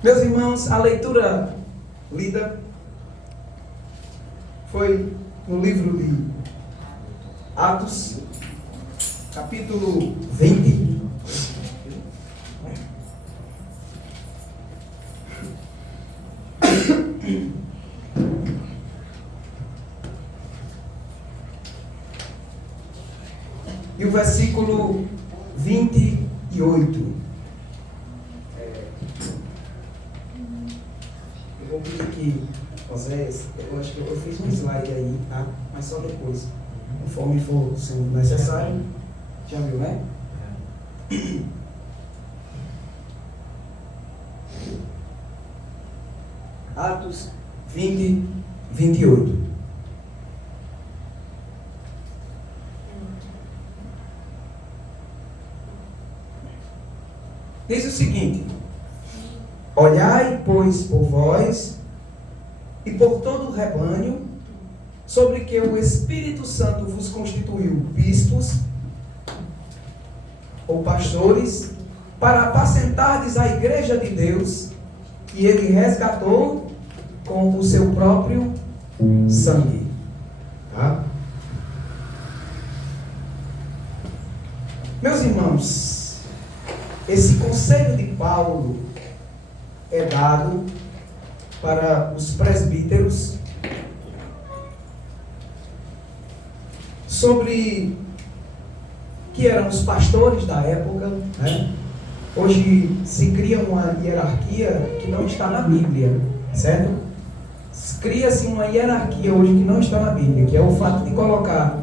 Meus irmãos, a leitura lida foi no livro de Atos, capítulo 20. E o versículo 28. Eu vou pedir que, Oséias, eu acho que eu fiz um slide aí, tá? Mas só depois, conforme for sendo necessário. Já viu, né? Atos 20, 28. Diz o seguinte: olhai, pois, por vós e por todo o rebanho, sobre que o Espírito Santo vos constituiu bispos ou pastores, para apacentardes a igreja de Deus, que ele resgatou com o seu próprio sangue. Tá? Meus irmãos, esse conselho de Paulo é dado para os presbíteros sobre que eram os pastores da época, né? Hoje se cria uma hierarquia que não está na Bíblia, certo? Cria-se uma hierarquia hoje que não está na Bíblia, que é o fato de colocar,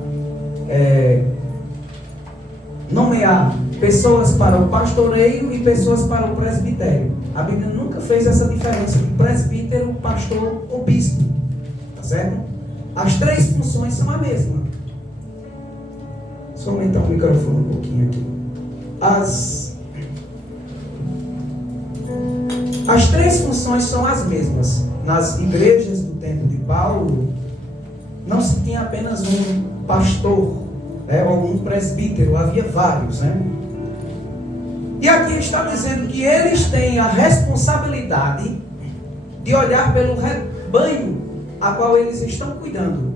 nomear pessoas para o pastoreio e pessoas para o presbitério. A Bíblia nunca fez essa diferença de presbítero, pastor ou bispo, tá certo? As três funções são a mesma. Só aumentar o microfone um pouquinho aqui. As três funções são as mesmas. Nas igrejas do tempo de Paulo, não se tinha apenas um pastor, ou um presbítero, havia vários, né? E aqui está dizendo que eles têm a responsabilidade de olhar pelo rebanho a qual eles estão cuidando.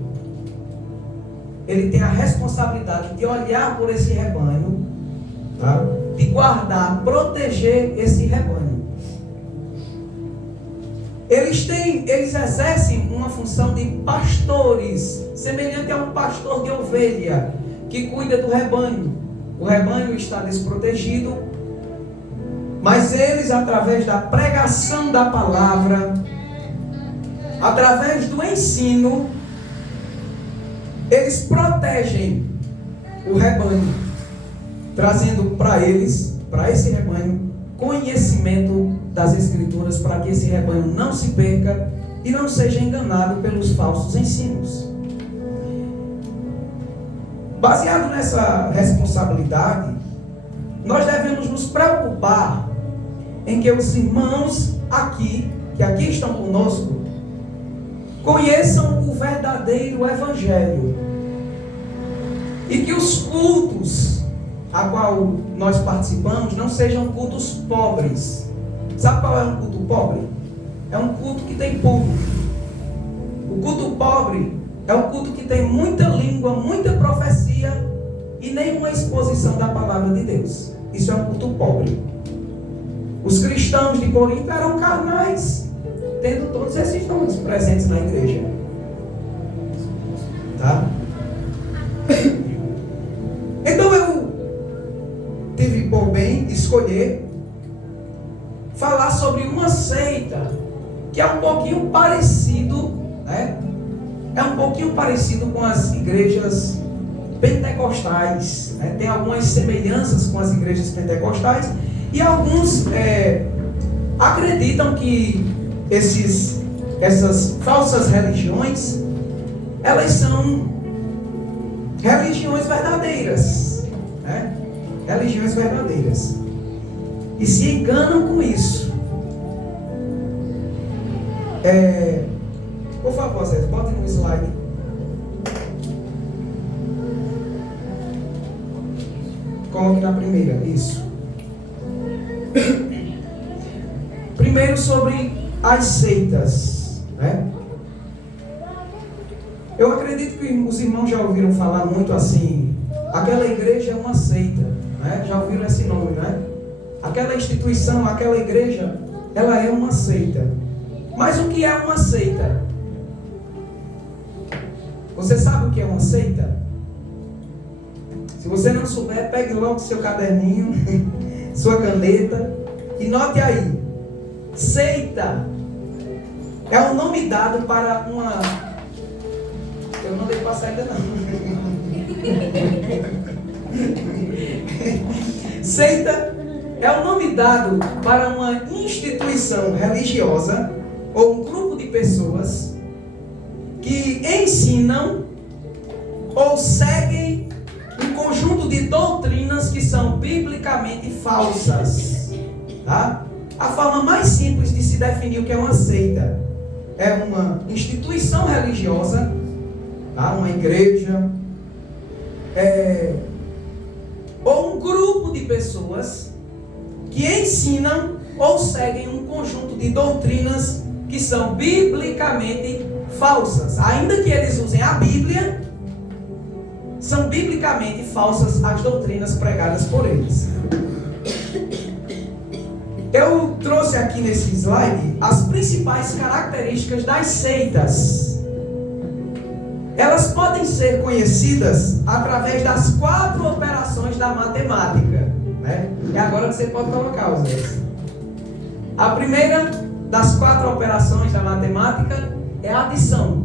Ele tem a responsabilidade de olhar por esse rebanho, tá? De guardar, proteger esse rebanho. Eles exercem uma função de pastores, semelhante a um pastor de ovelha, que cuida do rebanho. O rebanho está desprotegido, mas eles, através da pregação da palavra, através do ensino, eles protegem o rebanho, trazendo para eles, para esse rebanho, conhecimento das Escrituras, para que esse rebanho não se perca e não seja enganado pelos falsos ensinos. Baseado nessa responsabilidade, nós devemos nos preocupar em que os irmãos que aqui estão conosco, conheçam o verdadeiro Evangelho e que os cultos a qual nós participamos não sejam cultos pobres. Sabe qual é um culto pobre? É um culto que tem público. O culto pobre é um culto que tem muita língua, muita profecia e nenhuma exposição da palavra de Deus. Isso é um culto pobre. Os cristãos de Corinto eram carnais, tendo todos esses dons presentes na igreja. Tá? Então eu tive por bem escolher falar sobre uma seita que é um pouquinho parecido, né? É um pouquinho parecido com as igrejas pentecostais, né? Tem algumas semelhanças com as igrejas pentecostais e alguns acreditam que essas falsas religiões, elas são religiões verdadeiras, né? Religiões verdadeiras, e se enganam com isso. Por favor, Zé, bote no slide. Coloque na primeira, isso. 1 Primeiro sobre as seitas, né? Eu acredito que os irmãos já ouviram falar muito assim, aquela igreja é uma seita, né? Já ouviram esse nome, né? Aquela instituição, aquela igreja, ela é uma seita. Mas o que é uma seita? Você sabe o que é uma seita? Se você não souber, pegue logo seu caderninho, sua caneta e note aí. Seita é o nome dado para uma... Eu não dei passar ainda não. Seita é o nome dado para uma instituição religiosa ou um grupo de pessoas que ensinam ou seguem um conjunto de doutrinas que são biblicamente falsas, tá? A forma mais simples de se definir o que é uma seita é uma instituição religiosa, tá? Uma igreja, ou um grupo de pessoas que ensinam ou seguem um conjunto de doutrinas que são biblicamente falsas. Ainda que eles usem a Bíblia, são biblicamente falsas as doutrinas pregadas por eles. Eu trouxe aqui nesse slide as principais características das seitas. Elas podem ser conhecidas através das 4 operações da matemática, né? É agora que você pode colocar os dois. A primeira das 4 operações da matemática é a adição.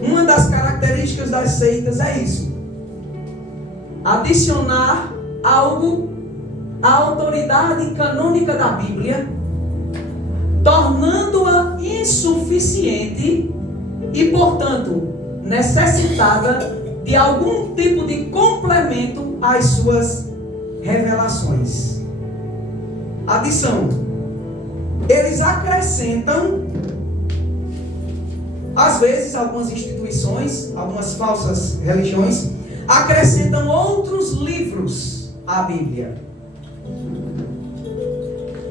Uma das características das seitas é isso: adicionar algo à autoridade canônica da Bíblia, tornando-a insuficiente e, portanto, necessitada de algum tipo de complemento às suas revelações. Adição. Eles acrescentam, às vezes, algumas instituições, algumas falsas religiões, acrescentam outros livros à Bíblia.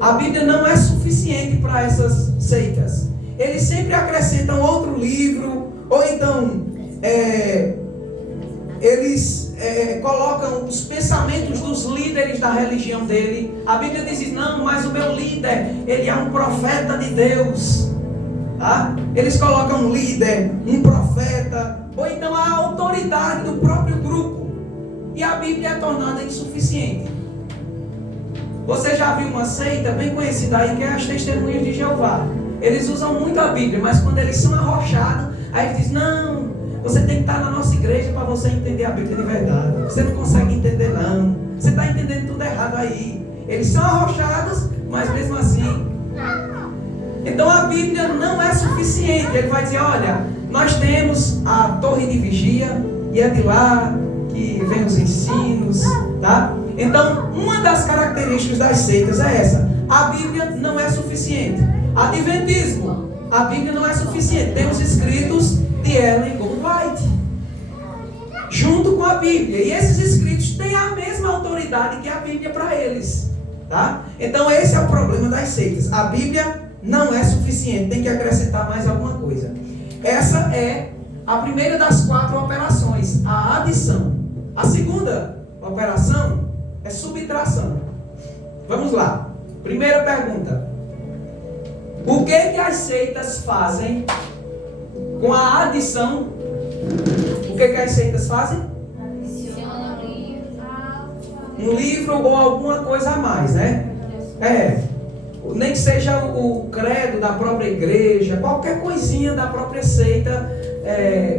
A Bíblia não é suficiente para essas seitas. Eles sempre acrescentam outro livro, ou então eles colocam os pensamentos dos líderes da religião dele. A Bíblia diz: não, mas o meu líder, ele é um profeta de Deus. Tá? Eles colocam um líder, um profeta, ou então a autoridade do próprio grupo. E a Bíblia é tornada insuficiente. Você já viu uma seita bem conhecida aí, que é as Testemunhas de Jeová. Eles usam muito a Bíblia, mas quando eles são arrochados, aí eles dizem: não, você tem que estar na nossa igreja para você entender a Bíblia de verdade. Você não consegue entender não. Você está entendendo tudo errado aí. Eles são arrochados, mas mesmo assim. Então a Bíblia não é suficiente. Ele vai dizer: olha, nós temos a torre de vigia, e é de lá que vem os ensinos, tá? Então, uma das características das seitas é essa: a Bíblia não é suficiente. Adventismo, a Bíblia não é suficiente. Tem os escritos de Ellen G. White junto com a Bíblia, e esses escritos têm a mesma autoridade que a Bíblia para eles, tá? Então esse é o problema das seitas. A Bíblia não é suficiente, tem que acrescentar mais alguma coisa. Essa é a primeira das 4 operações, a adição. A segunda operação é subtração. Vamos lá. Primeira pergunta: o que as seitas fazem com a adição? O que as seitas fazem? Adiciona um livro ou alguma coisa a mais, né? Nem que seja o credo da própria igreja, qualquer coisinha da própria seita,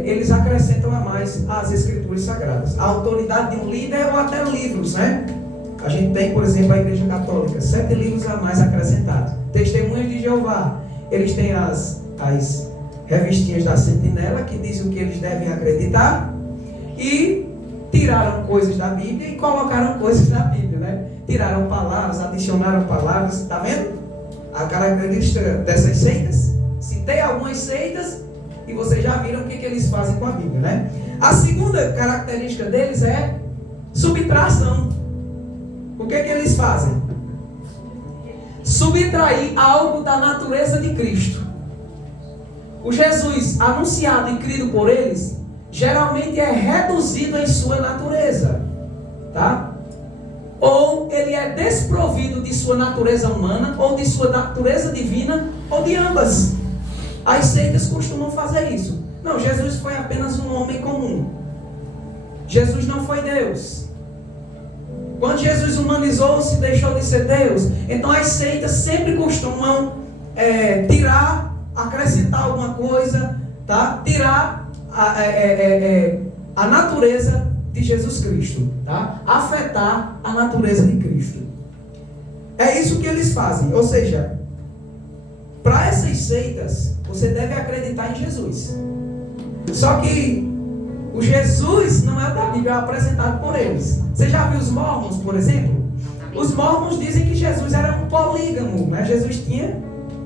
eles acrescentam a mais às escrituras sagradas. A autoridade de um líder ou até livros, né? A gente tem, por exemplo, a Igreja Católica, 7 livros a mais acrescentados. Testemunhas de Jeová, eles têm as revistinhas da Sentinela, que dizem o que eles devem acreditar, e tiraram coisas da Bíblia e colocaram coisas da Bíblia, né? Tiraram palavras, adicionaram palavras, tá vendo? A característica dessas seitas. Citei algumas seitas e vocês já viram o que eles fazem com a Bíblia, né? A segunda característica deles é subtração. O que eles fazem? subtrair algo da natureza de Cristo. O Jesus anunciado e crido por eles, geralmente é reduzido em sua natureza, tá? Ou ele é desprovido de sua natureza humana, ou de sua natureza divina, ou de ambas. As seitas costumam fazer isso. Não, Jesus foi apenas um homem comum. Jesus não foi Deus. Quando Jesus humanizou-se, deixou de ser Deus. Então as seitas sempre costumam tirar, acrescentar alguma coisa, tá? Tirar a natureza de Jesus Cristo, tá? Afetar a natureza de Cristo. É isso que eles fazem. Ou seja, para essas seitas, você deve acreditar em Jesus. Só que o Jesus não é da Bíblia, é apresentado por eles. Você já viu os mormons, por exemplo? Os mormons dizem que Jesus era um polígamo, né? Jesus tinha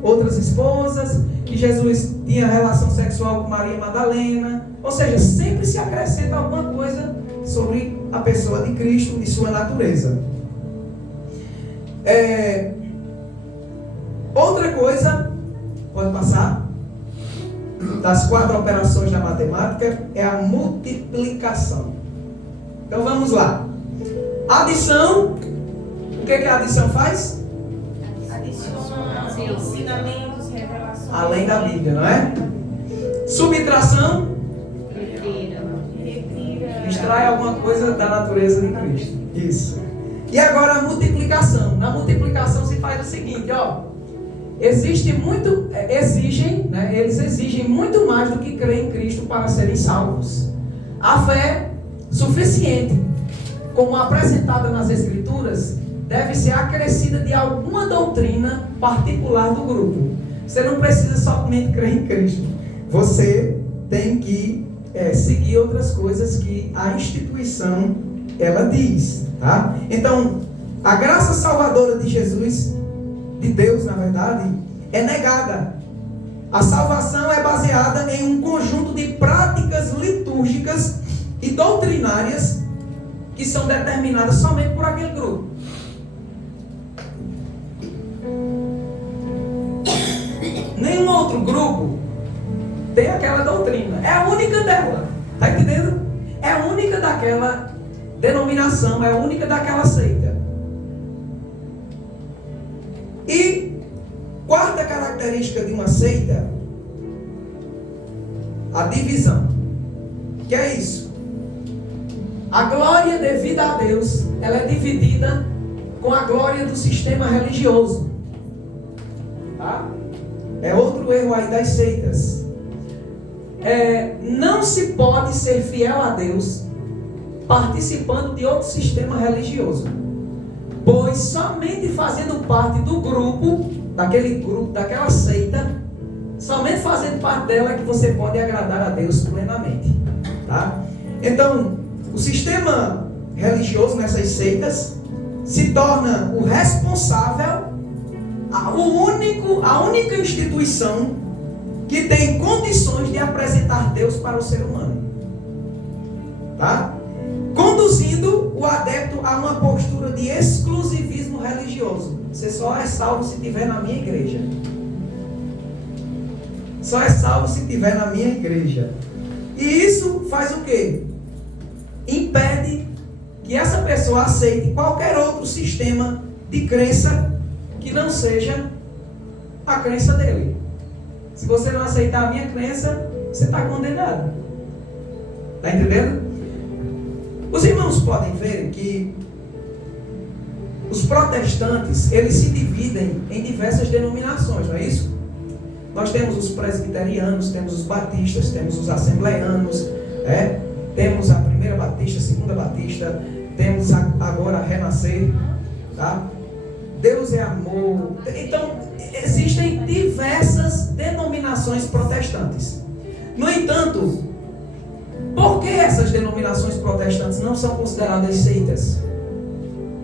outras esposas, que Jesus tinha relação sexual com Maria Madalena. Ou seja, sempre se acrescenta alguma coisa sobre a pessoa de Cristo e sua natureza. Outra coisa, pode passar, das 4 operações da matemática é a multiplicação. Então vamos lá. Adição, o que a adição faz? Adiciona ensinamentos, revelações. Além da Bíblia, não é? Subtração, extrai alguma coisa da natureza de Cristo. Isso. E agora a multiplicação. Na multiplicação se faz o seguinte, ó. Eles exigem muito mais do que crer em Cristo para serem salvos. A fé suficiente, como apresentada nas Escrituras, deve ser acrescida de alguma doutrina particular do grupo. Você não precisa somente crer em Cristo. Você tem que seguir outras coisas que a instituição ela diz, tá? Então, a graça salvadora de Jesus, de Deus, na verdade, é negada. A salvação é baseada em um conjunto de práticas litúrgicas e doutrinárias que são determinadas somente por aquele grupo. Nenhum outro grupo tem aquela doutrina. É a única dela. Está entendendo? É a única daquela denominação, é a única daquela seita. E quarta característica de uma seita, a divisão. Que é isso? A glória devida a Deus, ela é dividida com a glória do sistema religioso. Tá? É outro erro aí das seitas. Não se pode ser fiel a Deus participando de outro sistema religioso. Pois somente fazendo parte do grupo, daquela seita, somente fazendo parte dela é que você pode agradar a Deus plenamente. Tá? Então, o sistema religioso nessas seitas se torna o responsável, a única instituição que tem condições de apresentar Deus para o ser humano. Tá? Conduzindo o adepto a uma postura de exclusivismo religioso. Você só é salvo se estiver na minha igreja. Só é salvo se estiver na minha igreja. E isso faz o quê? Impede que essa pessoa aceite qualquer outro sistema de crença que não seja a crença dele. Se você não aceitar a minha crença, você está condenado. Está entendendo? Os irmãos podem ver que os protestantes, eles se dividem em diversas denominações, não é isso? Nós temos os presbiterianos, temos os batistas, temos os assembleanos, temos a primeira batista, a segunda batista, temos agora a renascer, tá? Deus é amor. Então, existem diversas denominações protestantes. No entanto, por que essas denominações protestantes não são consideradas seitas?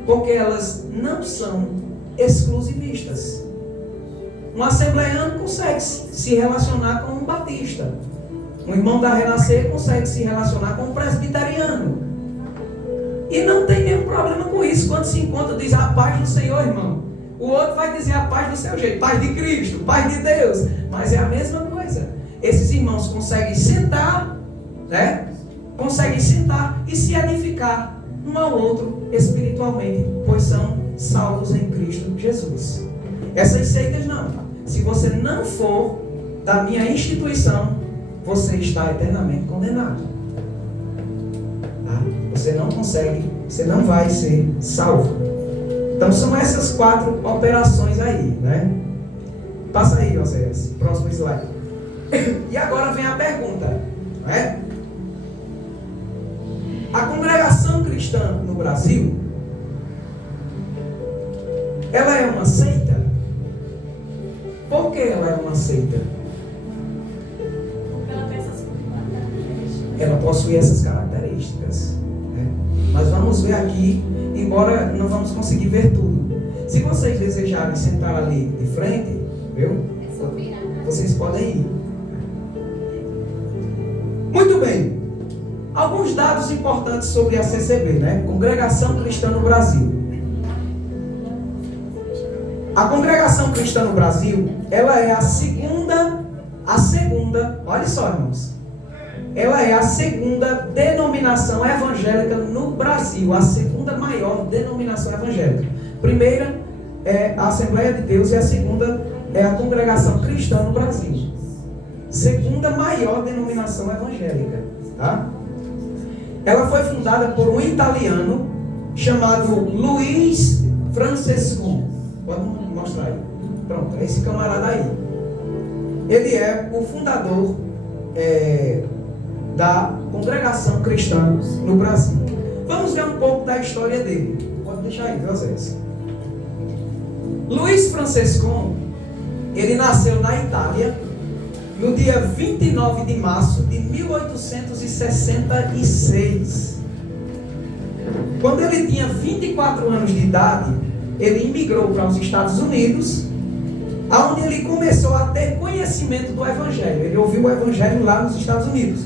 Porque elas não são exclusivistas. Um assembleano consegue se relacionar com um batista. Um irmão da Renascer consegue se relacionar com um presbiteriano. E não tem nenhum problema com isso. Quando se encontra, diz: a paz do Senhor, irmão. O outro vai dizer a paz do seu jeito, paz de Cristo, paz de Deus, mas é a mesma coisa. Esses irmãos conseguem sentar, né? Conseguem sentar e se edificar um ao outro espiritualmente, pois são salvos em Cristo Jesus. Essas seitas não. Se você não for da minha instituição, você está eternamente condenado. Tá? Você não consegue, você não vai ser salvo. Então são essas 4 operações aí, né? Passa aí, Oséias, próximo slide. E agora vem a pergunta, não é? A congregação cristã no Brasil, ela é uma seita? Por que ela é uma seita? Porque ela tem essas características. Ela possui essas características, né? Mas vamos ver aqui, embora não vamos conseguir ver tudo. Se vocês desejarem sentar ali de frente, viu? Vocês podem ir. Muito bem. Alguns dados importantes sobre a CCB, né? Congregação Cristã no Brasil. A Congregação Cristã no Brasil, ela é a segunda, olha só, irmãos. Ela é a segunda denominação evangélica no Brasil, a segunda maior denominação evangélica. Primeira é a Assembleia de Deus e a segunda é a Congregação Cristã no Brasil. Segunda maior denominação evangélica, tá? Ela foi fundada por um italiano chamado Luiz Francescon. Pode mostrar aí. Pronto, é esse camarada aí. Ele é o fundador da Congregação Cristã no Brasil. Vamos ver um pouco da história dele. Pode deixar aí, viu, Zé? Luiz Francescon, ele nasceu na Itália no dia 29 de março de 1866. Quando ele tinha 24 anos de idade, ele imigrou para os Estados Unidos, onde ele começou a ter conhecimento do Evangelho. Ele ouviu o Evangelho lá nos Estados Unidos.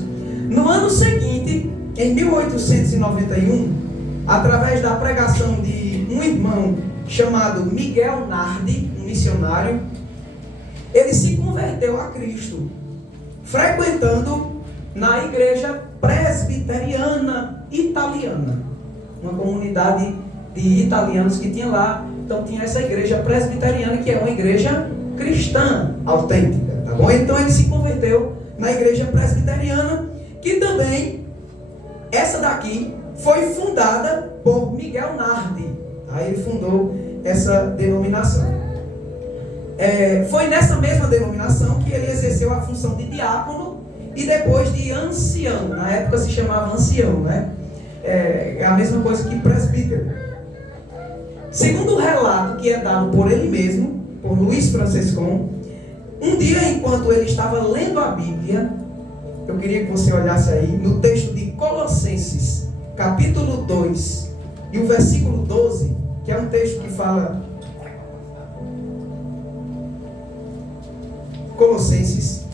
No ano seguinte, em 1891, através da pregação de um irmão chamado Miguel Nardi, um missionário, ele se converteu a Cristo, frequentando na igreja presbiteriana italiana, uma comunidade de italianos que tinha lá. Então tinha essa igreja presbiteriana, que é uma igreja cristã autêntica, tá bom? Então ele se converteu na igreja presbiteriana, que também, essa daqui, foi fundada por Miguel Nardi. Aí ele fundou essa denominação. Foi nessa mesma denominação que ele exerceu a função de diácono e depois de ancião. Na época se chamava ancião, né? É a mesma coisa que presbítero. Segundo o relato que é dado por ele mesmo, por Luiz Francescon, um dia enquanto ele estava lendo a Bíblia, eu queria que você olhasse aí no texto de Colossenses, capítulo 2, e o versículo 12, que é um texto que fala... Colossenses.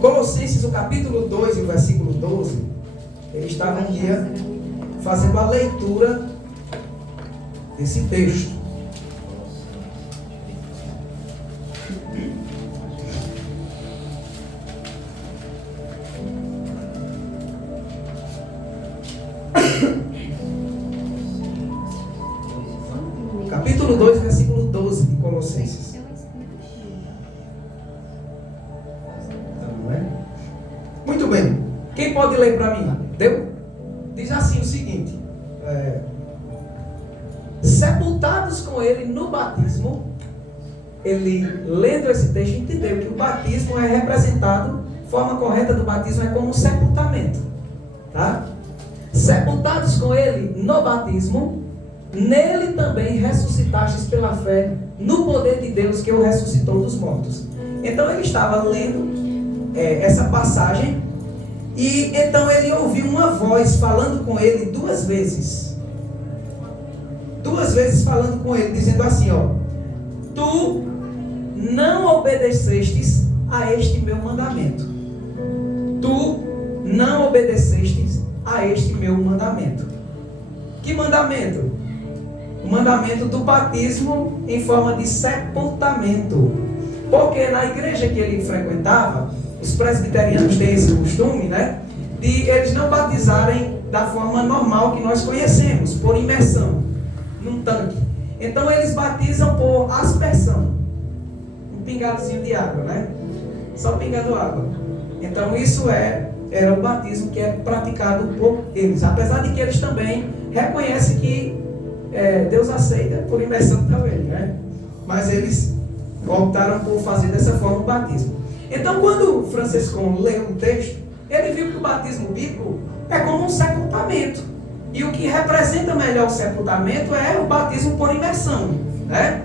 Colossenses, o capítulo 2 e o versículo 12, ele estava um dia fazendo a leitura desse texto. Capítulo 2, versículo 12 de Colossenses. Muito bem. Quem pode ler para mim? Deu? Diz assim o seguinte: sepultados com ele no batismo. Ele, lendo esse texto, entendeu que o batismo é representado, a forma correta do batismo é como um sepultamento, tá? Sepultados com ele no batismo, nele também ressuscitastes pela fé no poder de Deus que o ressuscitou dos mortos. Então ele estava lendo essa passagem, e então ele ouviu uma voz falando com ele duas vezes falando com ele, dizendo assim: ó, tu não obedecestes a este meu mandamento. Tu não obedecestes a este meu mandamento. Que mandamento? O mandamento do batismo em forma de sepultamento. Porque na igreja que ele frequentava, os presbiterianos têm esse costume, né? De eles não batizarem da forma normal que nós conhecemos, por imersão, num tanque. Então eles batizam por aspersão. Um pingadozinho de água, né? Só pingando água. Então isso era o batismo que é praticado por eles. Apesar de que eles também reconhecem que Deus aceita por imersão também, né? Mas eles optaram por fazer dessa forma o batismo. Então quando o Franciscão leu o texto, ele viu que o batismo bíblico é como um sepultamento. E o que representa melhor o sepultamento é o batismo por imersão, né?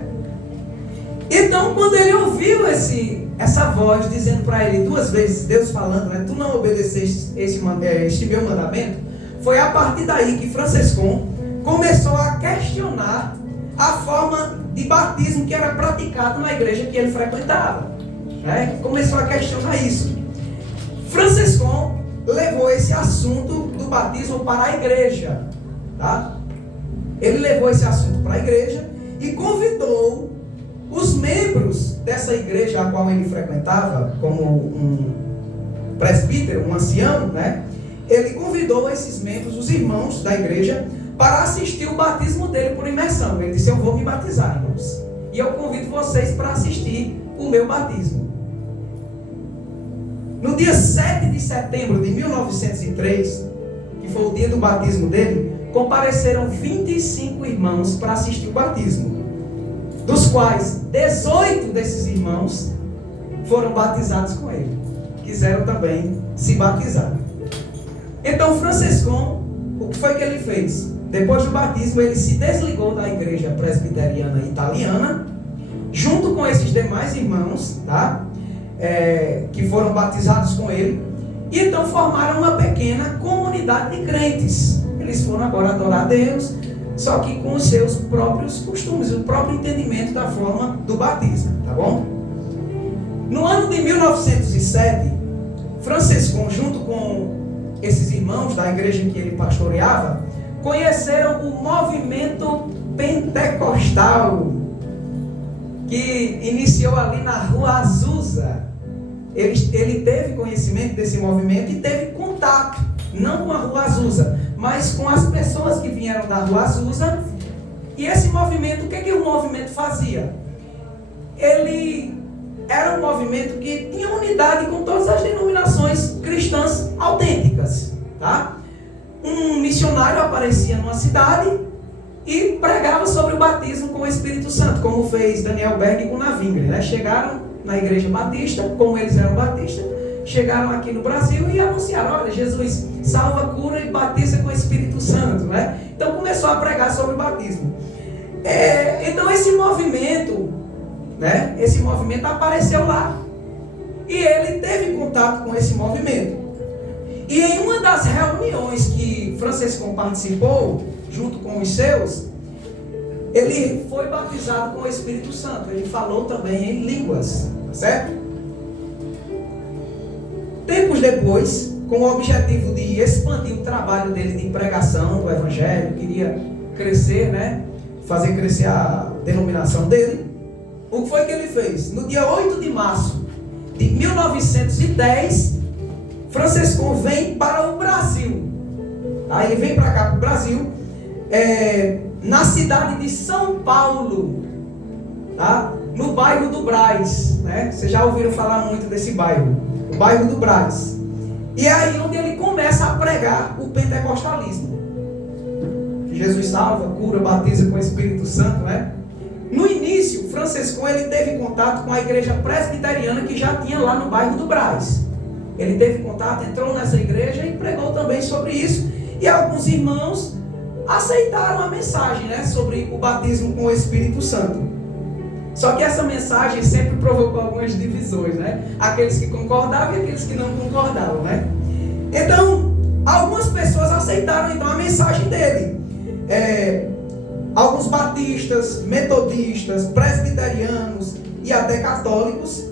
Então quando ele ouviu essa voz dizendo para ele duas vezes, Deus falando, né? Tu não obedeceste este meu mandamento. Foi a partir daí que Franciscão começou a questionar a forma de batismo que era praticado na igreja que ele frequentava, né? Começou a questionar isso. Franciscão levou esse assunto do batismo para a igreja, tá? Ele levou esse assunto para a igreja e convidou os membros dessa igreja a qual ele frequentava, como um presbítero, um ancião, né? Ele convidou esses membros, os irmãos da igreja, para assistir o batismo dele por imersão. Ele disse: eu vou me batizar, irmãos, e eu convido vocês para assistir o meu batismo. No dia 7 de setembro de 1903, que foi o dia do batismo dele, compareceram 25 irmãos para assistir o batismo, dos quais 18 desses irmãos foram batizados com ele, quiseram também se batizar. Então Franciscão, o que foi que ele fez? Depois do batismo, ele se desligou da igreja presbiteriana italiana, junto com esses demais irmãos, tá? Que foram batizados com ele, e então formaram uma pequena comunidade de crentes. Eles foram agora adorar a Deus, só que com os seus próprios costumes, o próprio entendimento da forma do batismo, tá bom? No ano de 1907, Franciscão, junto com esses irmãos da igreja que ele pastoreava, conheceram o movimento pentecostal, que iniciou ali na Rua Azusa. Ele teve conhecimento desse movimento e teve contato, não com a Rua Azusa, mas com as pessoas que vieram da Rua Azusa. E esse movimento, o que o movimento fazia? Ele era um movimento que tinha unidade com todas as denominações cristãs autênticas, tá? Um missionário aparecia numa cidade e pregava sobre o batismo com o Espírito Santo, como fez Daniel Berg e Gunnar-Wingre, né? Chegaram na igreja batista, como eles eram batistas, chegaram aqui no Brasil e anunciaram: olha, Jesus salva, cura e batiza com o Espírito Santo, né? Então começou a pregar sobre o batismo. Então esse movimento, né? Esse movimento apareceu lá e ele teve contato com esse movimento. E em uma das reuniões que Franciscão participou, junto com os seus, ele foi batizado com o Espírito Santo. Ele falou também em línguas, certo? Tempos depois, com o objetivo de expandir o trabalho dele de pregação do Evangelho, queria crescer, né? Fazer crescer a denominação dele. O que foi que ele fez? No dia 8 de março de 1910, Franciscão vem para o Brasil. Aí ele vem para cá, para o Brasil, na cidade de São Paulo, tá? No bairro do Brás, né? Vocês já ouviram falar muito desse bairro, o bairro do Brás. E é aí onde ele começa a pregar o pentecostalismo. Jesus salva, cura, batiza com o Espírito Santo, né? No início, Franciscão ele teve contato com a igreja presbiteriana que já tinha lá no bairro do Brás. Ele teve contato, entrou nessa igreja e pregou também sobre isso. E alguns irmãos aceitaram a mensagem, né, sobre o batismo com o Espírito Santo. Só que essa mensagem sempre provocou algumas divisões, né? Aqueles que concordavam e aqueles que não concordavam, né? Então, algumas pessoas aceitaram então a mensagem dele. Alguns batistas, metodistas, presbiterianos e até católicos,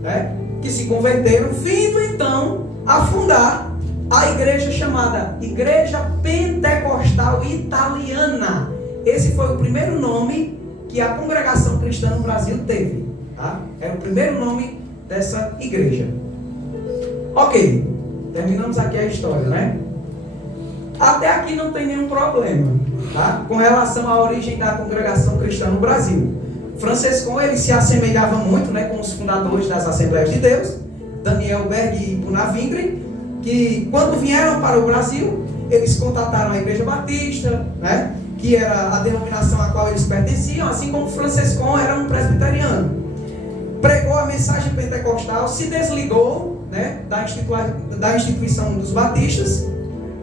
né, que se converteram, vindo então a fundar a igreja chamada Igreja Pentecostal Italiana. Esse foi o primeiro nome que a congregação cristã no Brasil teve, tá? Era o primeiro nome dessa igreja. Ok, terminamos aqui a história, né? Até aqui não tem nenhum problema, tá? Com relação à origem da congregação cristã no Brasil. Franciscão, ele se assemelhava muito, né, com os fundadores das Assembleias de Deus, Daniel Berg e Bunavingre, que quando vieram para o Brasil, eles contataram a Igreja Batista, né, que era a denominação a qual eles pertenciam, assim como Franciscão era um presbiteriano. Pregou a mensagem pentecostal, se desligou, né, da instituição dos batistas,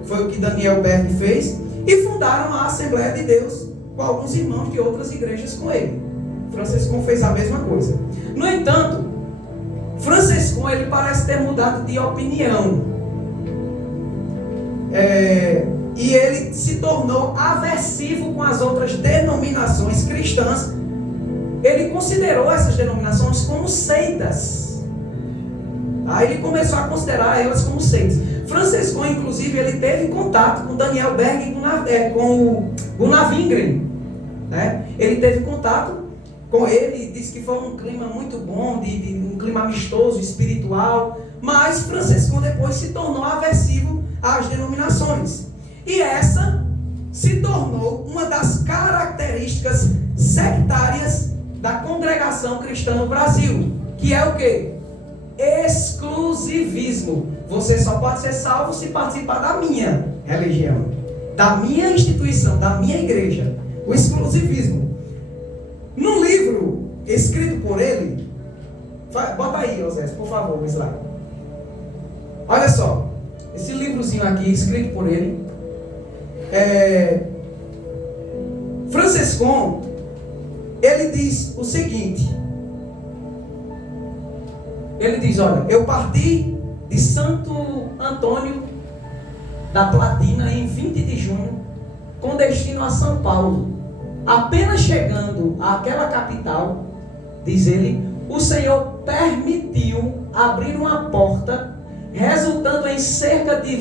foi o que Daniel Berg fez, e fundaram a Assembleia de Deus com alguns irmãos de outras igrejas com ele. Franciscão fez a mesma coisa. No entanto, Franciscão, ele parece ter mudado de opinião. E ele se tornou aversivo com as outras denominações cristãs. Ele considerou essas denominações como seitas. Aí ele começou a considerar elas como seitas. Franciscão, inclusive, ele teve contato com Daniel Berg e com Bunavingre, né? Ele teve contato com ele, disse que foi um clima muito bom, um clima amistoso, espiritual. Mas Franciscão depois se tornou aversivo às denominações. E essa se tornou uma das características sectárias da congregação cristã no Brasil, que é o quê? Exclusivismo. Você só pode ser salvo se participar da minha religião, da minha instituição, da minha igreja. O exclusivismo. No livro escrito por ele, bota aí, Osés, por favor, o slide. Olha só, esse livrozinho aqui, escrito por ele, Franciscão, ele diz o seguinte. Ele diz, olha, eu parti de Santo Antônio da Platina em 20 de junho, com destino a São Paulo. Apenas chegando àquela capital, diz ele, o Senhor permitiu abrir uma porta, resultando em cerca de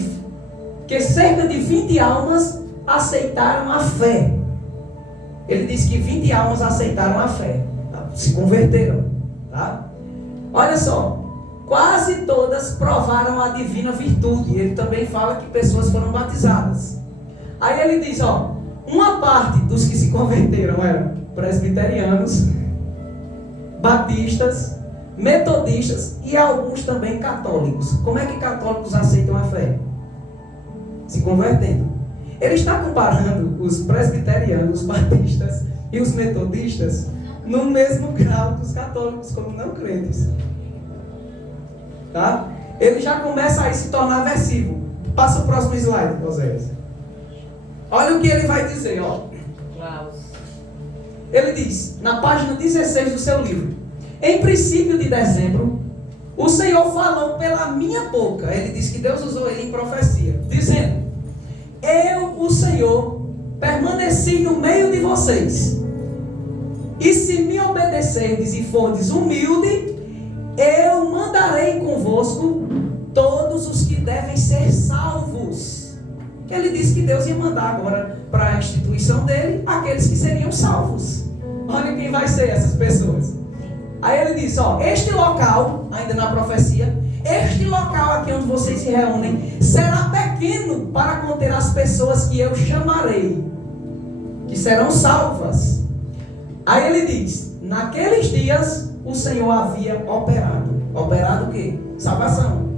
20 almas aceitaram a fé. Ele diz que 20 almas aceitaram a fé, se converteram, tá? Olha só, quase todas provaram a divina virtude. Ele também fala que pessoas foram batizadas. Aí ele diz, ó, uma parte dos que se converteram eram presbiterianos, batistas, metodistas e alguns também católicos. Como é que católicos aceitam a fé? Se convertendo. Ele está comparando os presbiterianos, os batistas e os metodistas no mesmo grau dos católicos como não crentes. Tá? Ele já começa a se tornar aversivo. Passa o próximo slide, Oséias. Olha o que ele vai dizer, ó. Ele diz, na página 16 do seu livro: em princípio de dezembro, o Senhor falou pela minha boca. Ele diz que Deus usou ele em profecia, dizendo: eu, o Senhor, permaneci no meio de vocês, e se me obedecerdes e fordes humilde, eu mandarei convosco todos os que devem ser salvos. Ele disse que Deus ia mandar agora para a instituição dele aqueles que seriam salvos. Olha quem vai ser essas pessoas. Aí ele diz, ó, este local, ainda na profecia, este local aqui onde vocês se reúnem, será pequeno para conter as pessoas que eu chamarei, que serão salvas. Aí ele diz, naqueles dias o Senhor havia operado. Operado o quê? Salvação.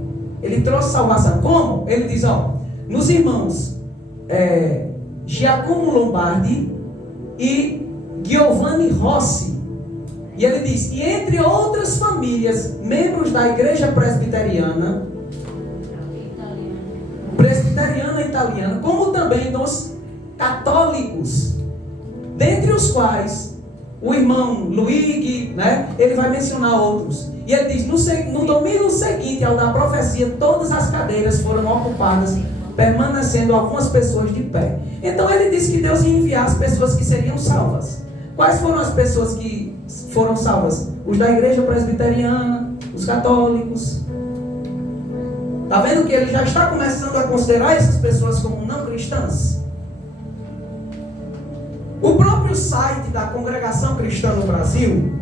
Ele trouxe salvação. Como? Ele diz, ó, nos irmãos Giacomo Lombardi e Giovanni Rossi. E ele diz, e entre outras famílias, membros da igreja presbiteriana italiana, como também dos católicos, dentre os quais o irmão Luigi, né? Ele vai mencionar outros. E ele diz, no domingo seguinte ao da profecia, todas as cadeiras foram ocupadas, permanecendo algumas pessoas de pé. Então ele disse que Deus ia enviar as pessoas que seriam salvas. Quais foram as pessoas que foram salvas? Os da igreja presbiteriana, os católicos. Está vendo que ele já está começando a considerar essas pessoas como não cristãs? O próprio site da Congregação Cristã no Brasil,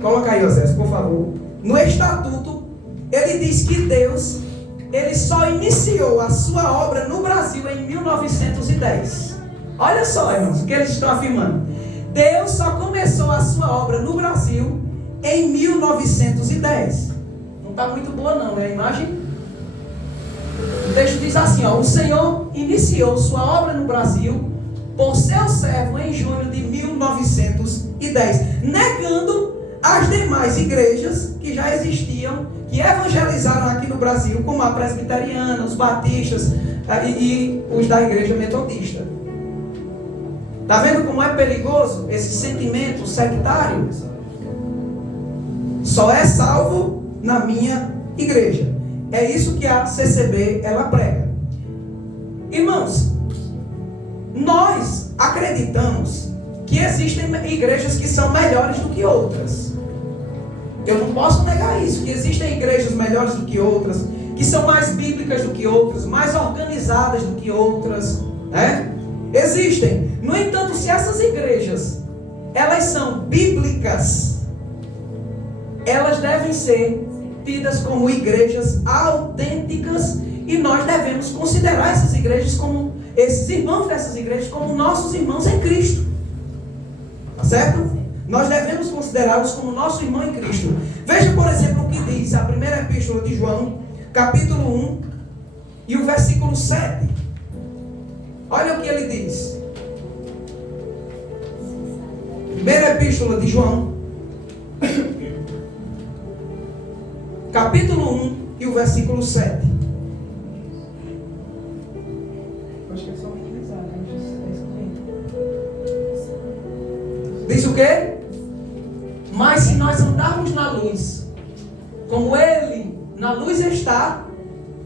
coloca aí, Osés, por favor. No estatuto, ele diz que Deus, ele só iniciou a sua obra no Brasil em 1910. Olha só, irmãos, o que eles estão afirmando. Deus só começou a sua obra no Brasil em 1910. Não está muito boa não, né, a imagem? O texto diz assim, ó, o Senhor iniciou sua obra no Brasil por seu servo em junho de 1910, negando as demais igrejas que já existiam, que evangelizaram aqui no Brasil, como a presbiteriana, os batistas e os da igreja metodista. Está vendo como é perigoso esse sentimento sectário? Só é salvo na minha igreja. É isso que a CCB ela prega. Irmãos, nós acreditamos que existem igrejas que são melhores do que outras. Eu não posso negar isso, que existem igrejas melhores do que outras, que são mais bíblicas do que outras, mais organizadas do que outras, né? Existem. No entanto, se essas igrejas elas são bíblicas, elas devem ser tidas como igrejas autênticas, e nós devemos considerar essas igrejas como, esses irmãos dessas igrejas como nossos irmãos em Cristo. Tá certo? Nós devemos considerá-los como nosso irmão em Cristo. Veja, por exemplo, o que diz a primeira epístola de João, capítulo 1 e o versículo 7. Olha o que ele diz. Primeira epístola de João, capítulo 1 e o versículo 7. Acho que é só minimizar, né? Diz o quê? Mas se nós andarmos na luz, como Ele na luz está,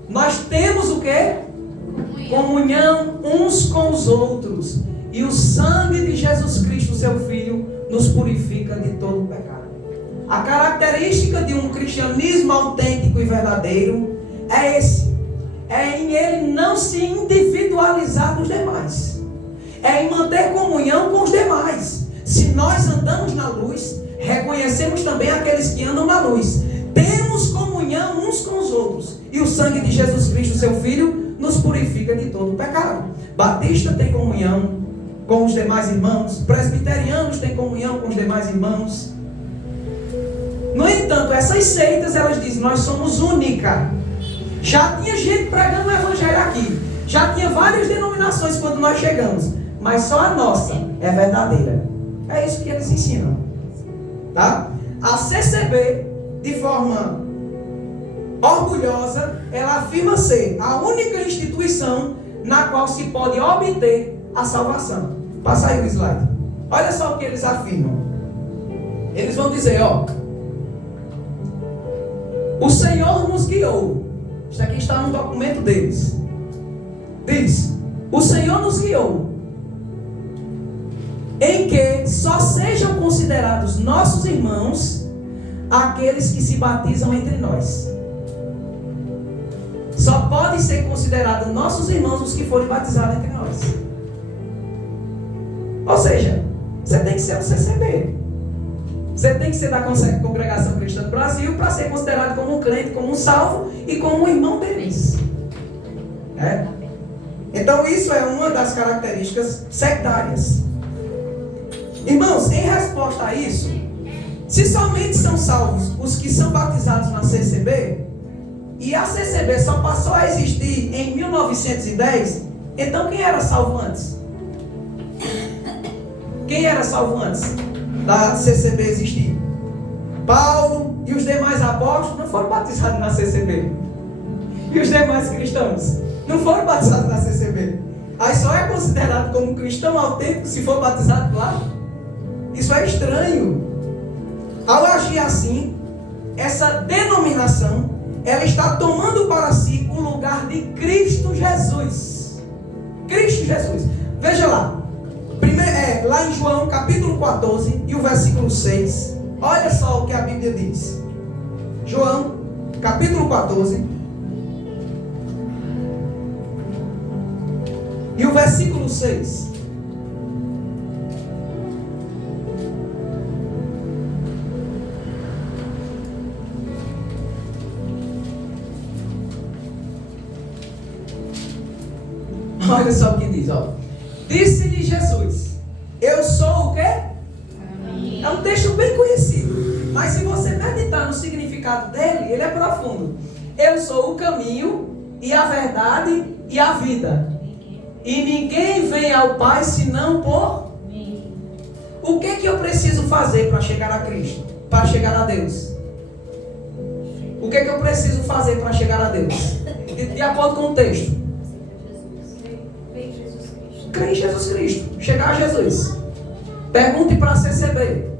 nós temos o quê? Comunhão uns com os outros. E o sangue de Jesus Cristo, seu Filho, nos purifica de todo o pecado. A característica de um cristianismo autêntico e verdadeiro é esse. É em ele não se individualizar dos demais. É em manter comunhão com os demais. Se nós andamos na luz, reconhecemos também aqueles que andam na luz. Temos comunhão uns com os outros. E o sangue de Jesus Cristo, seu Filho, nos purifica de todo o pecado. Batista tem comunhão com os demais irmãos. Presbiterianos têm comunhão com os demais irmãos. No entanto, essas seitas, elas dizem, nós somos única. Já tinha gente pregando o evangelho aqui. Já tinha várias denominações quando nós chegamos. Mas só a nossa é verdadeira. É isso que eles ensinam. Tá? A CCB, de forma orgulhosa, ela afirma ser a única instituição na qual se pode obter a salvação. Passa aí o slide. Olha só o que eles afirmam. Eles vão dizer, ó, o Senhor nos guiou. Isso aqui está no documento deles. Diz, o Senhor nos guiou em que só sejam considerados nossos irmãos aqueles que se batizam entre nós. Só podem ser considerados nossos irmãos os que forem batizados entre nós. Ou seja, você tem que ser um CCB. Você tem que ser da Congregação Cristã do Brasil para ser considerado como um crente, como um salvo e como um irmão deles. É? Então isso é uma das características sectárias. Irmãos, em resposta a isso, se somente são salvos os que são batizados na CCB, e a CCB só passou a existir em 1910, então quem era salvo antes? Quem era salvo antes da CCB existir? Paulo e os demais apóstolos não foram batizados na CCB. E os demais cristãos não foram batizados na CCB. Aí só é considerado como cristão autêntico se for batizado lá. Isso é estranho. Ao agir assim, essa denominação, ela está tomando para si o lugar de Cristo Jesus. Cristo Jesus. Veja lá. Lá em João capítulo 14 e o versículo 6. Olha só o que a Bíblia diz. João, capítulo 14. E o versículo 6. Olha só o que diz, ó. Disse-lhe Jesus: eu sou o quê? É um texto bem conhecido, mas se você meditar no significado dele, ele é profundo. Eu sou o caminho e a verdade e a vida. E ninguém vem ao Pai senão por mim. O que eu preciso fazer para chegar a Cristo? Para chegar a Deus? O que eu preciso fazer para chegar a Deus? De acordo com o texto. Crer em Jesus Cristo. Chegar a Jesus. Pergunte para a CCB.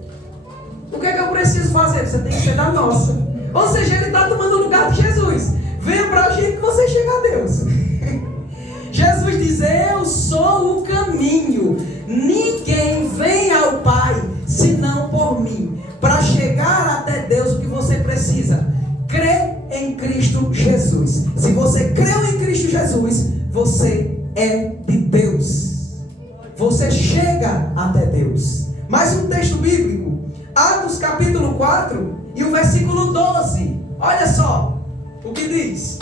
O que eu preciso fazer? Você tem que ser da nossa. Ou seja, ele está tomando o lugar de Jesus. Venha para a gente que você chega a Deus. Jesus diz: eu sou o caminho. Ninguém vem ao Pai senão por mim. Para chegar até Deus, o que você precisa? Crer em Cristo Jesus. Se você creu em Cristo Jesus, você é de Deus. Você chega até Deus. Mais um texto bíblico. Atos capítulo 4 e o versículo 12. Olha só o que diz.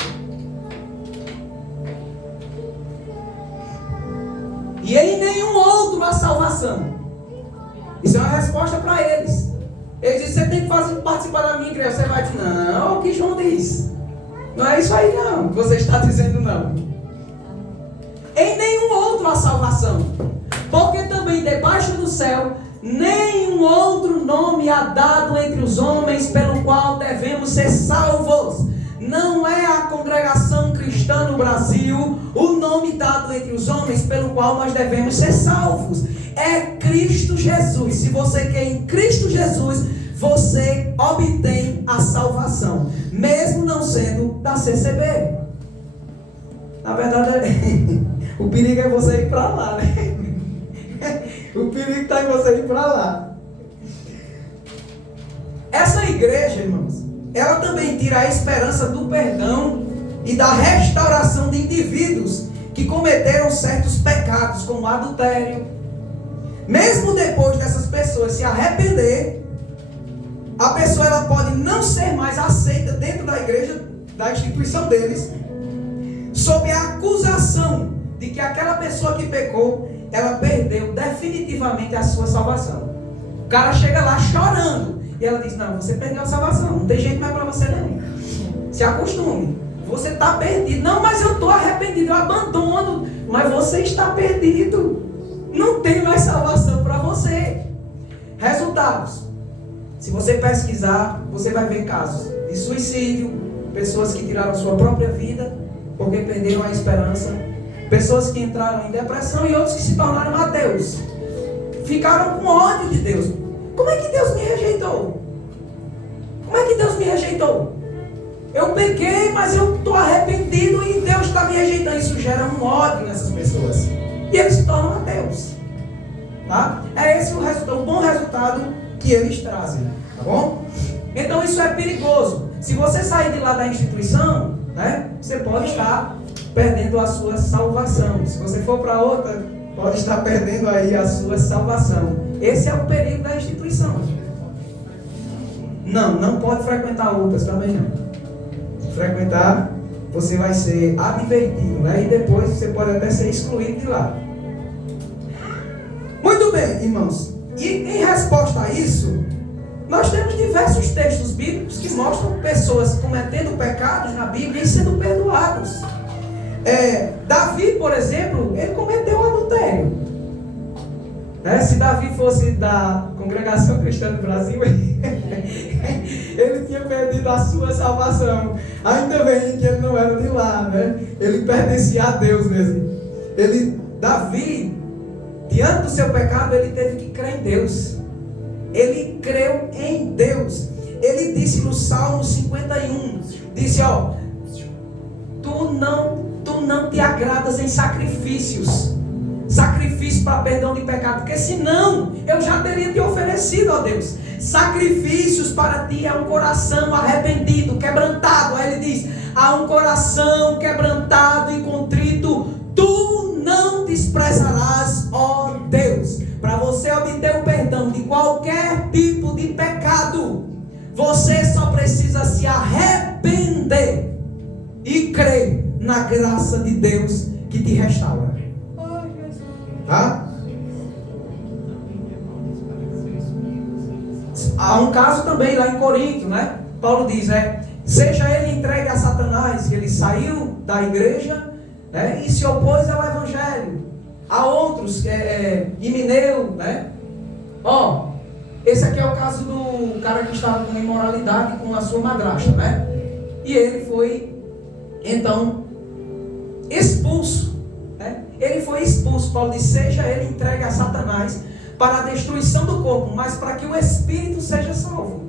E em nenhum outro há salvação. Isso é uma resposta para eles. Eles dizem: você tem que participar da minha igreja. Você vai dizer: não, o que João diz? Não é isso aí não, que você está dizendo não. Em nenhum outro há salvação, porque também debaixo do céu nenhum outro nome há dado entre os homens pelo qual devemos ser salvos. Não é a congregação cristã no Brasil o nome dado entre os homens pelo qual nós devemos ser salvos. É Cristo Jesus. Se você quer em Cristo Jesus, você obtém a salvação, mesmo não sendo da CCB. Na verdade, o perigo é você ir para lá, né? O perigo está em você ir para lá. Essa igreja, irmãos, ela também tira a esperança do perdão e da restauração de indivíduos que cometeram certos pecados, como adultério. Mesmo depois dessas pessoas se arrepender, a pessoa ela pode não ser mais aceita dentro da igreja, da instituição deles, sob a acusação de que aquela pessoa que pecou, ela perdeu definitivamente a sua salvação. O cara chega lá chorando e ela diz: não, você perdeu a salvação, não tem jeito mais para você não. Se acostume, você está perdido. Não, mas eu estou arrependido, eu abandono. Mas você está perdido, não tem mais salvação para você. Resultados: se você pesquisar, você vai ver casos de suicídio, pessoas que tiraram sua própria vida porque perderam a esperança, pessoas que entraram em depressão e outros que se tornaram ateus, ficaram com ódio de Deus. Como é que Deus me rejeitou? Como é que Deus me rejeitou? Eu pequei, mas eu estou arrependido e Deus está me rejeitando. Isso gera um ódio nessas pessoas e eles se tornam ateus, tá? É esse o resultado, o bom resultado que eles trazem, tá bom? Então isso é perigoso. Se você sair de lá da instituição, né, você pode estar perdendo a sua salvação. Se você for para outra, pode estar perdendo aí a sua salvação. Esse é o perigo da instituição. Não pode frequentar outras também não. Se frequentar, você vai ser advertido, né? E depois você pode até ser excluído de lá. Muito bem, irmãos. E em resposta a isso, nós temos diversos textos bíblicos que mostram pessoas cometendo pecados na Bíblia e sendo perdoados. Davi, por exemplo, ele cometeu adultério. Se Davi fosse da congregação cristã do Brasil, ele tinha perdido a sua salvação. Ainda bem que ele não era de lá, né? Ele pertencia a Deus mesmo. Davi, diante do seu pecado, ele teve que crer em Deus. Ele creu em Deus. Ele disse no Salmo 51, disse: tu não te agradas em sacrifícios para perdão de pecado, porque senão eu já teria te oferecido a Deus. Sacrifícios para ti é um coração arrependido, quebrantado. Aí ele diz: há um coração quebrantado e contrito, tu não desprezarás, ó Deus. Para você obter o perdão de qualquer tipo de pecado, você só precisa se arrepender e crer na graça de Deus que te restaura. Tá? Há um caso também lá em Corinto, né? Paulo diz, seja ele entregue a Satanás, que ele saiu da igreja, né, e se opôs ao evangelho. Há outros, Himeneu, né? Esse aqui é o caso do cara que estava com imoralidade com a sua madrasta, né? E ele foi, então, expulso, né? Ele foi expulso. Paulo diz, seja ele entregue a Satanás para a destruição do corpo, mas para que o espírito seja salvo.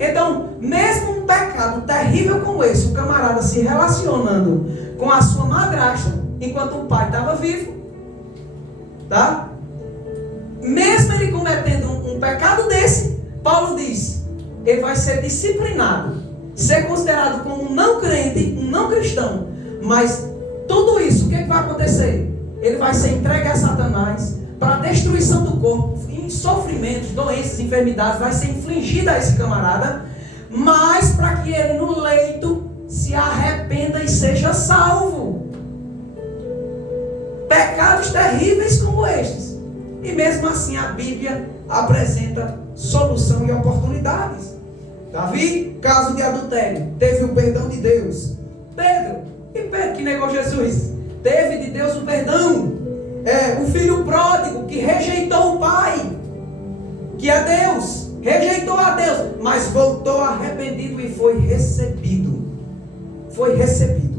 Então, mesmo um pecado terrível como esse, o camarada se relacionando com a sua madrasta, enquanto o pai estava vivo, tá? Mesmo ele cometendo um pecado desse, Paulo diz, ele vai ser disciplinado, ser considerado como um não crente, um não cristão, mas tudo isso, o que vai acontecer? Ele vai ser entregue a Satanás para a destruição do corpo, em sofrimentos, doenças, enfermidades, vai ser infligida a esse camarada, mas para que ele no leito se arrependa e seja salvo. Pecados terríveis como estes. E mesmo assim a Bíblia apresenta solução e oportunidades. Davi, caso de adultério, teve o perdão de Deus. Pedro que negou Jesus, teve de Deus o perdão. O filho pródigo que rejeitou o pai, que é Deus, rejeitou a Deus, mas voltou arrependido e foi recebido. Foi recebido.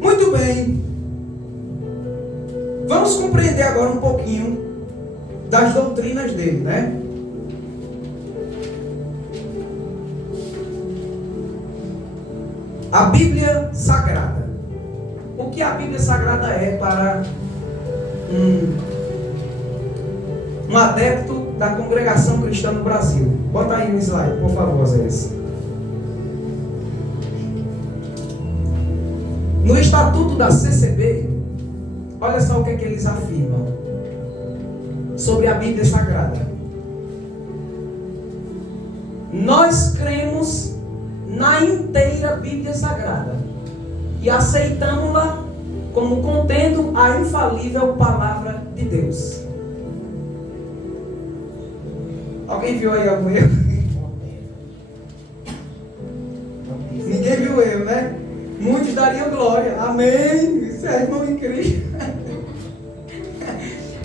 Muito bem. Vamos compreender agora um pouquinho das doutrinas dele, né? A Bíblia Sagrada. O que a Bíblia Sagrada é para um adepto da congregação cristã no Brasil? Bota aí no slide, por favor, Zé. No estatuto da CCB, olha só o que eles afirmam sobre a Bíblia Sagrada. Nós cremos na inteira Bíblia Sagrada e aceitamos-la como contendo a infalível palavra de Deus. Alguém viu aí algum erro? Ninguém viu erro, né? Muitos dariam glória. Amém. Isso é irmão em Cristo.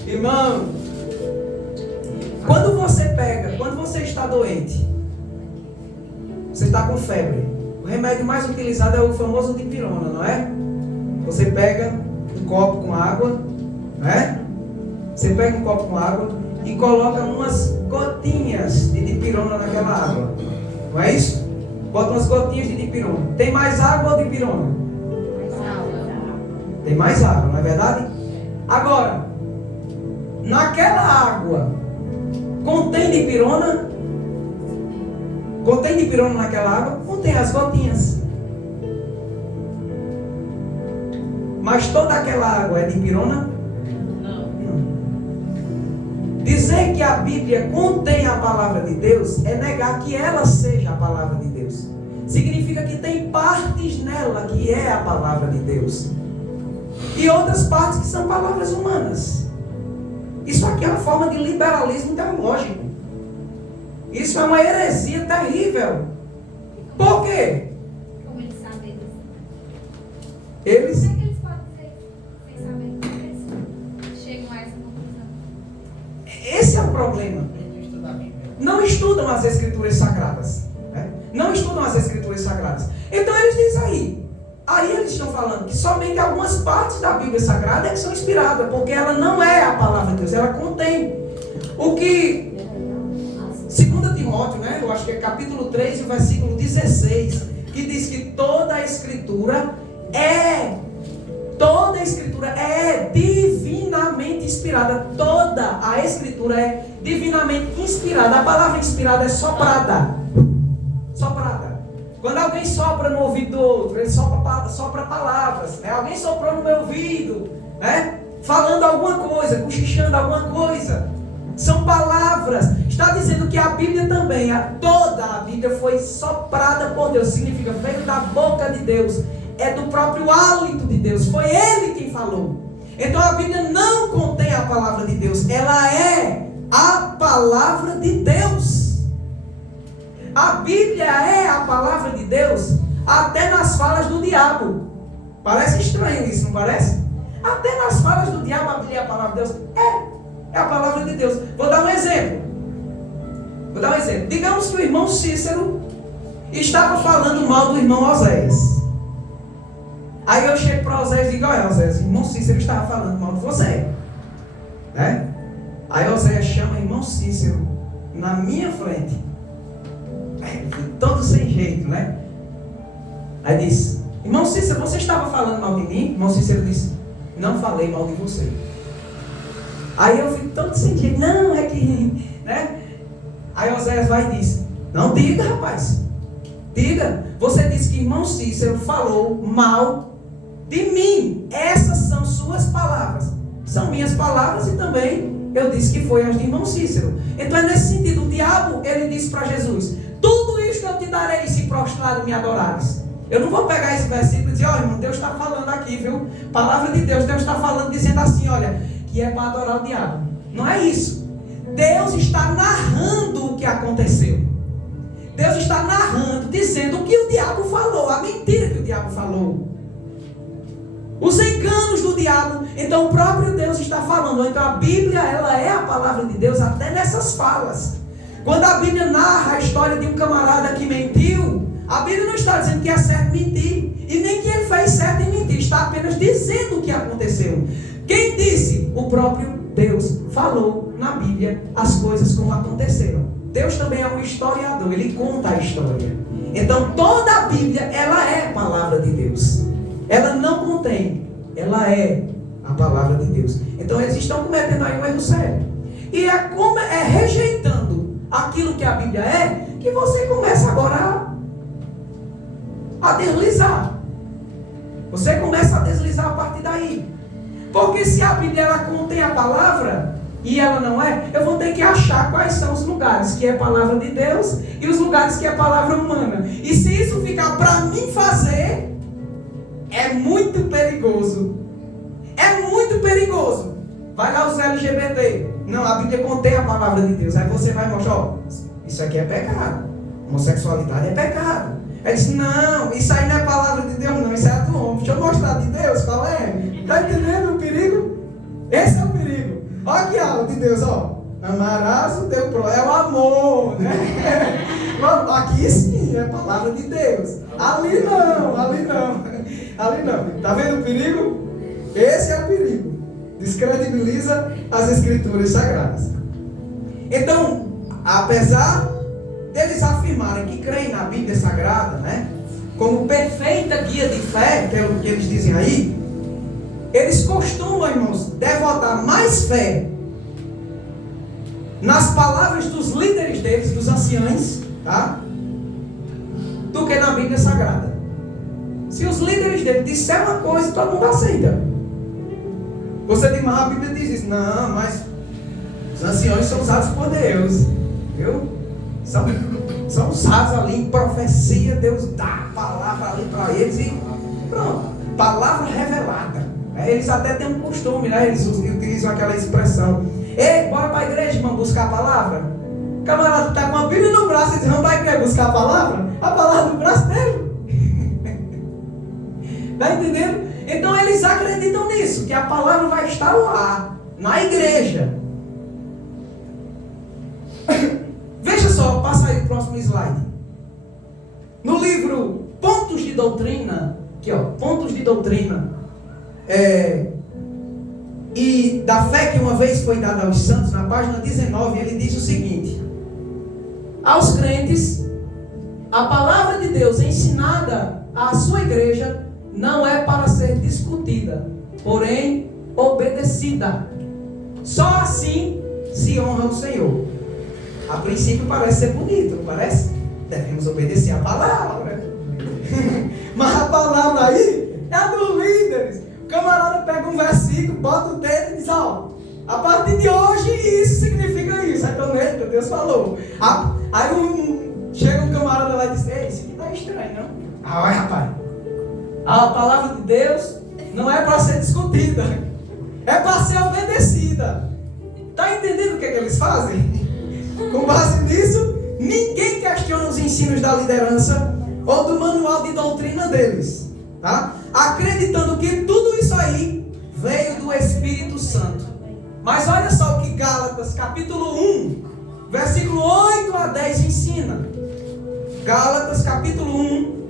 Irmão, quando você está doente, você está com febre, o remédio mais utilizado é o famoso dipirona, não é? Você pega um copo com água, né? Você pega um copo com água e coloca umas gotinhas de dipirona naquela água, não é isso? Bota umas gotinhas de dipirona. Tem mais água ou dipirona? Mais água. Tem mais água, não é verdade? Agora, naquela água contém dipirona? Contém dipirona naquela água? Contém as gotinhas. Mas toda aquela água é dipirona? Não. Dizer que a Bíblia contém a palavra de Deus é negar que ela seja a palavra de Deus. Significa que tem partes nela que é a palavra de Deus e outras partes que são palavras humanas. Isso aqui é uma forma de liberalismo teológico. Isso é uma heresia terrível. Por quê? Como eles sabem disso? Eles? Como é que eles podem dizer sem saber? Como eles chegam a essa conclusão? Esse é o problema. Não estudam as Escrituras Sagradas, né? Não estudam as Escrituras Sagradas. Então eles dizem aí eles estão falando que somente algumas partes da Bíblia Sagrada é que são inspiradas, porque ela não é a palavra de Deus, ela contém o que 2 Timóteo, né? Eu acho que é capítulo 3, o versículo 16, que diz que toda a Escritura é divinamente inspirada. Toda a Escritura é divinamente inspirada. A palavra inspirada é soprada. Soprada. Quando alguém sopra no ouvido do outro, ele sopra palavras. Né? Alguém soprou no meu ouvido, né? Falando alguma coisa, cochichando alguma coisa. São palavras. Está dizendo que a Bíblia também, toda a Bíblia foi soprada por Deus. Significa, veio da boca de Deus. É do próprio hálito de Deus. Foi Ele quem falou. Então a Bíblia não contém a palavra de Deus. Ela é a palavra de Deus. A Bíblia é a palavra de Deus até nas falas do diabo. Parece estranho isso, não parece? Até nas falas do diabo a Bíblia é a palavra de Deus. É a palavra de Deus. Vou dar um exemplo. Digamos que o irmão Cícero estava falando mal do irmão Oséias. Aí eu chego para Oséias e digo: olha, Oséias, o irmão Cícero estava falando mal de você. Né? Aí Oséias chama o irmão Cícero na minha frente. Todo sem jeito, né? Aí diz: irmão Cícero, você estava falando mal de mim? Irmão Cícero disse: não falei mal de você. Aí eu fico todo sem jeito. Não, é que... Né? Aí Oséias vai e diz: não, diga, rapaz. Diga. Você disse que irmão Cícero falou mal de mim. Essas são suas palavras. São minhas palavras e também eu disse que foi as de irmão Cícero. Então é nesse sentido. O diabo, ele disse para Jesus: tudo isto eu te darei se prostrado me adorares. Eu não vou pegar esse versículo e dizer: ó, irmão, Deus está falando aqui, viu? Palavra de Deus, Deus está falando, dizendo assim, olha, que é para adorar o diabo. Não é isso. Deus está narrando o que aconteceu. Deus está narrando, dizendo o que o diabo falou, a mentira que o diabo falou, os enganos do diabo. Então o próprio Deus está falando. Então a Bíblia, ela é a palavra de Deus até nessas falas. Quando a Bíblia narra a história de um camarada que mentiu, a Bíblia não está dizendo que é certo mentir, e nem que ele fez certo em mentir, está apenas dizendo o que aconteceu. Quem disse? O próprio Deus falou na Bíblia as coisas como aconteceram. Deus também é um historiador, ele conta a história. Então toda a Bíblia, ela é a palavra de Deus. Ela não contém, ela é a palavra de Deus. Então eles estão cometendo aí um erro sério. E é rejeitando aquilo que a Bíblia é, que você começa agora a deslizar. Você começa a deslizar a partir daí. Porque se a Bíblia ela contém a palavra e ela não é, eu vou ter que achar quais são os lugares que é palavra de Deus e os lugares que é palavra humana. E se isso ficar para mim fazer, é muito perigoso. É muito perigoso. Vai lá os LGBT. Não, a Bíblia contém a palavra de Deus. Aí você vai mostrar: ó, isso aqui é pecado. Homossexualidade é pecado. Aí diz: não, isso aí não é palavra de Deus, não. Isso é do homem. Deixa eu mostrar de Deus qual é. Está entendendo o perigo? Esse é o perigo. Olha aqui a aula de Deus, ó. Amarás o teu próximo. É o amor, né? Aqui sim, é a palavra de Deus. Ali não. Ali não. Está vendo o perigo? Esse é o perigo. Descredibiliza as escrituras sagradas. Então, apesar deles afirmarem que creem na Bíblia Sagrada, né, como perfeita guia de fé, que é o que eles dizem aí, eles costumam, irmãos, devotar mais fé nas palavras dos líderes deles, dos anciãos, tá, do que na Bíblia Sagrada. Se os líderes deles disserem uma coisa, todo mundo aceita. Você diz: mas a Bíblia diz isso. Não, mas os anciãos são usados por Deus, viu? São usados ali em profecia. Deus dá a palavra ali para eles e pronto, palavra revelada. Eles até têm um costume, né? Eles utilizam aquela expressão: ei, bora para a igreja, irmão, buscar a palavra. O camarada está com a Bíblia no braço e diz: vamos para a igreja buscar a palavra? A palavra no braço dele. Está entendendo? Então eles acreditam nisso, que a palavra vai estar lá, na igreja. Veja só, passa aí o próximo slide. No livro Pontos de Doutrina, aqui ó, Pontos de Doutrina, e da fé que uma vez foi dada aos santos, na página 19, ele diz o seguinte: aos crentes, a palavra de Deus ensinada à sua igreja não é para ser discutida, porém obedecida. Só assim se honra o Senhor. A princípio parece ser bonito, não parece? Devemos obedecer a palavra. Mas a palavra aí é a dos líderes. O camarada pega um versículo, bota o dedo e diz, ó, a partir de hoje isso significa isso. Então, Deus falou. Aí chega um camarada lá e diz, ei, isso aqui tá estranho, não? Vai, rapaz. A palavra de Deus não é para ser discutida, é para ser obedecida. Está entendendo o que eles fazem? Com base nisso, ninguém questiona os ensinos da liderança ou do manual de doutrina deles, tá? Acreditando que tudo isso aí veio do Espírito Santo. Mas olha só o que Gálatas capítulo 1, versículo 8 a 10 ensina. Gálatas capítulo 1,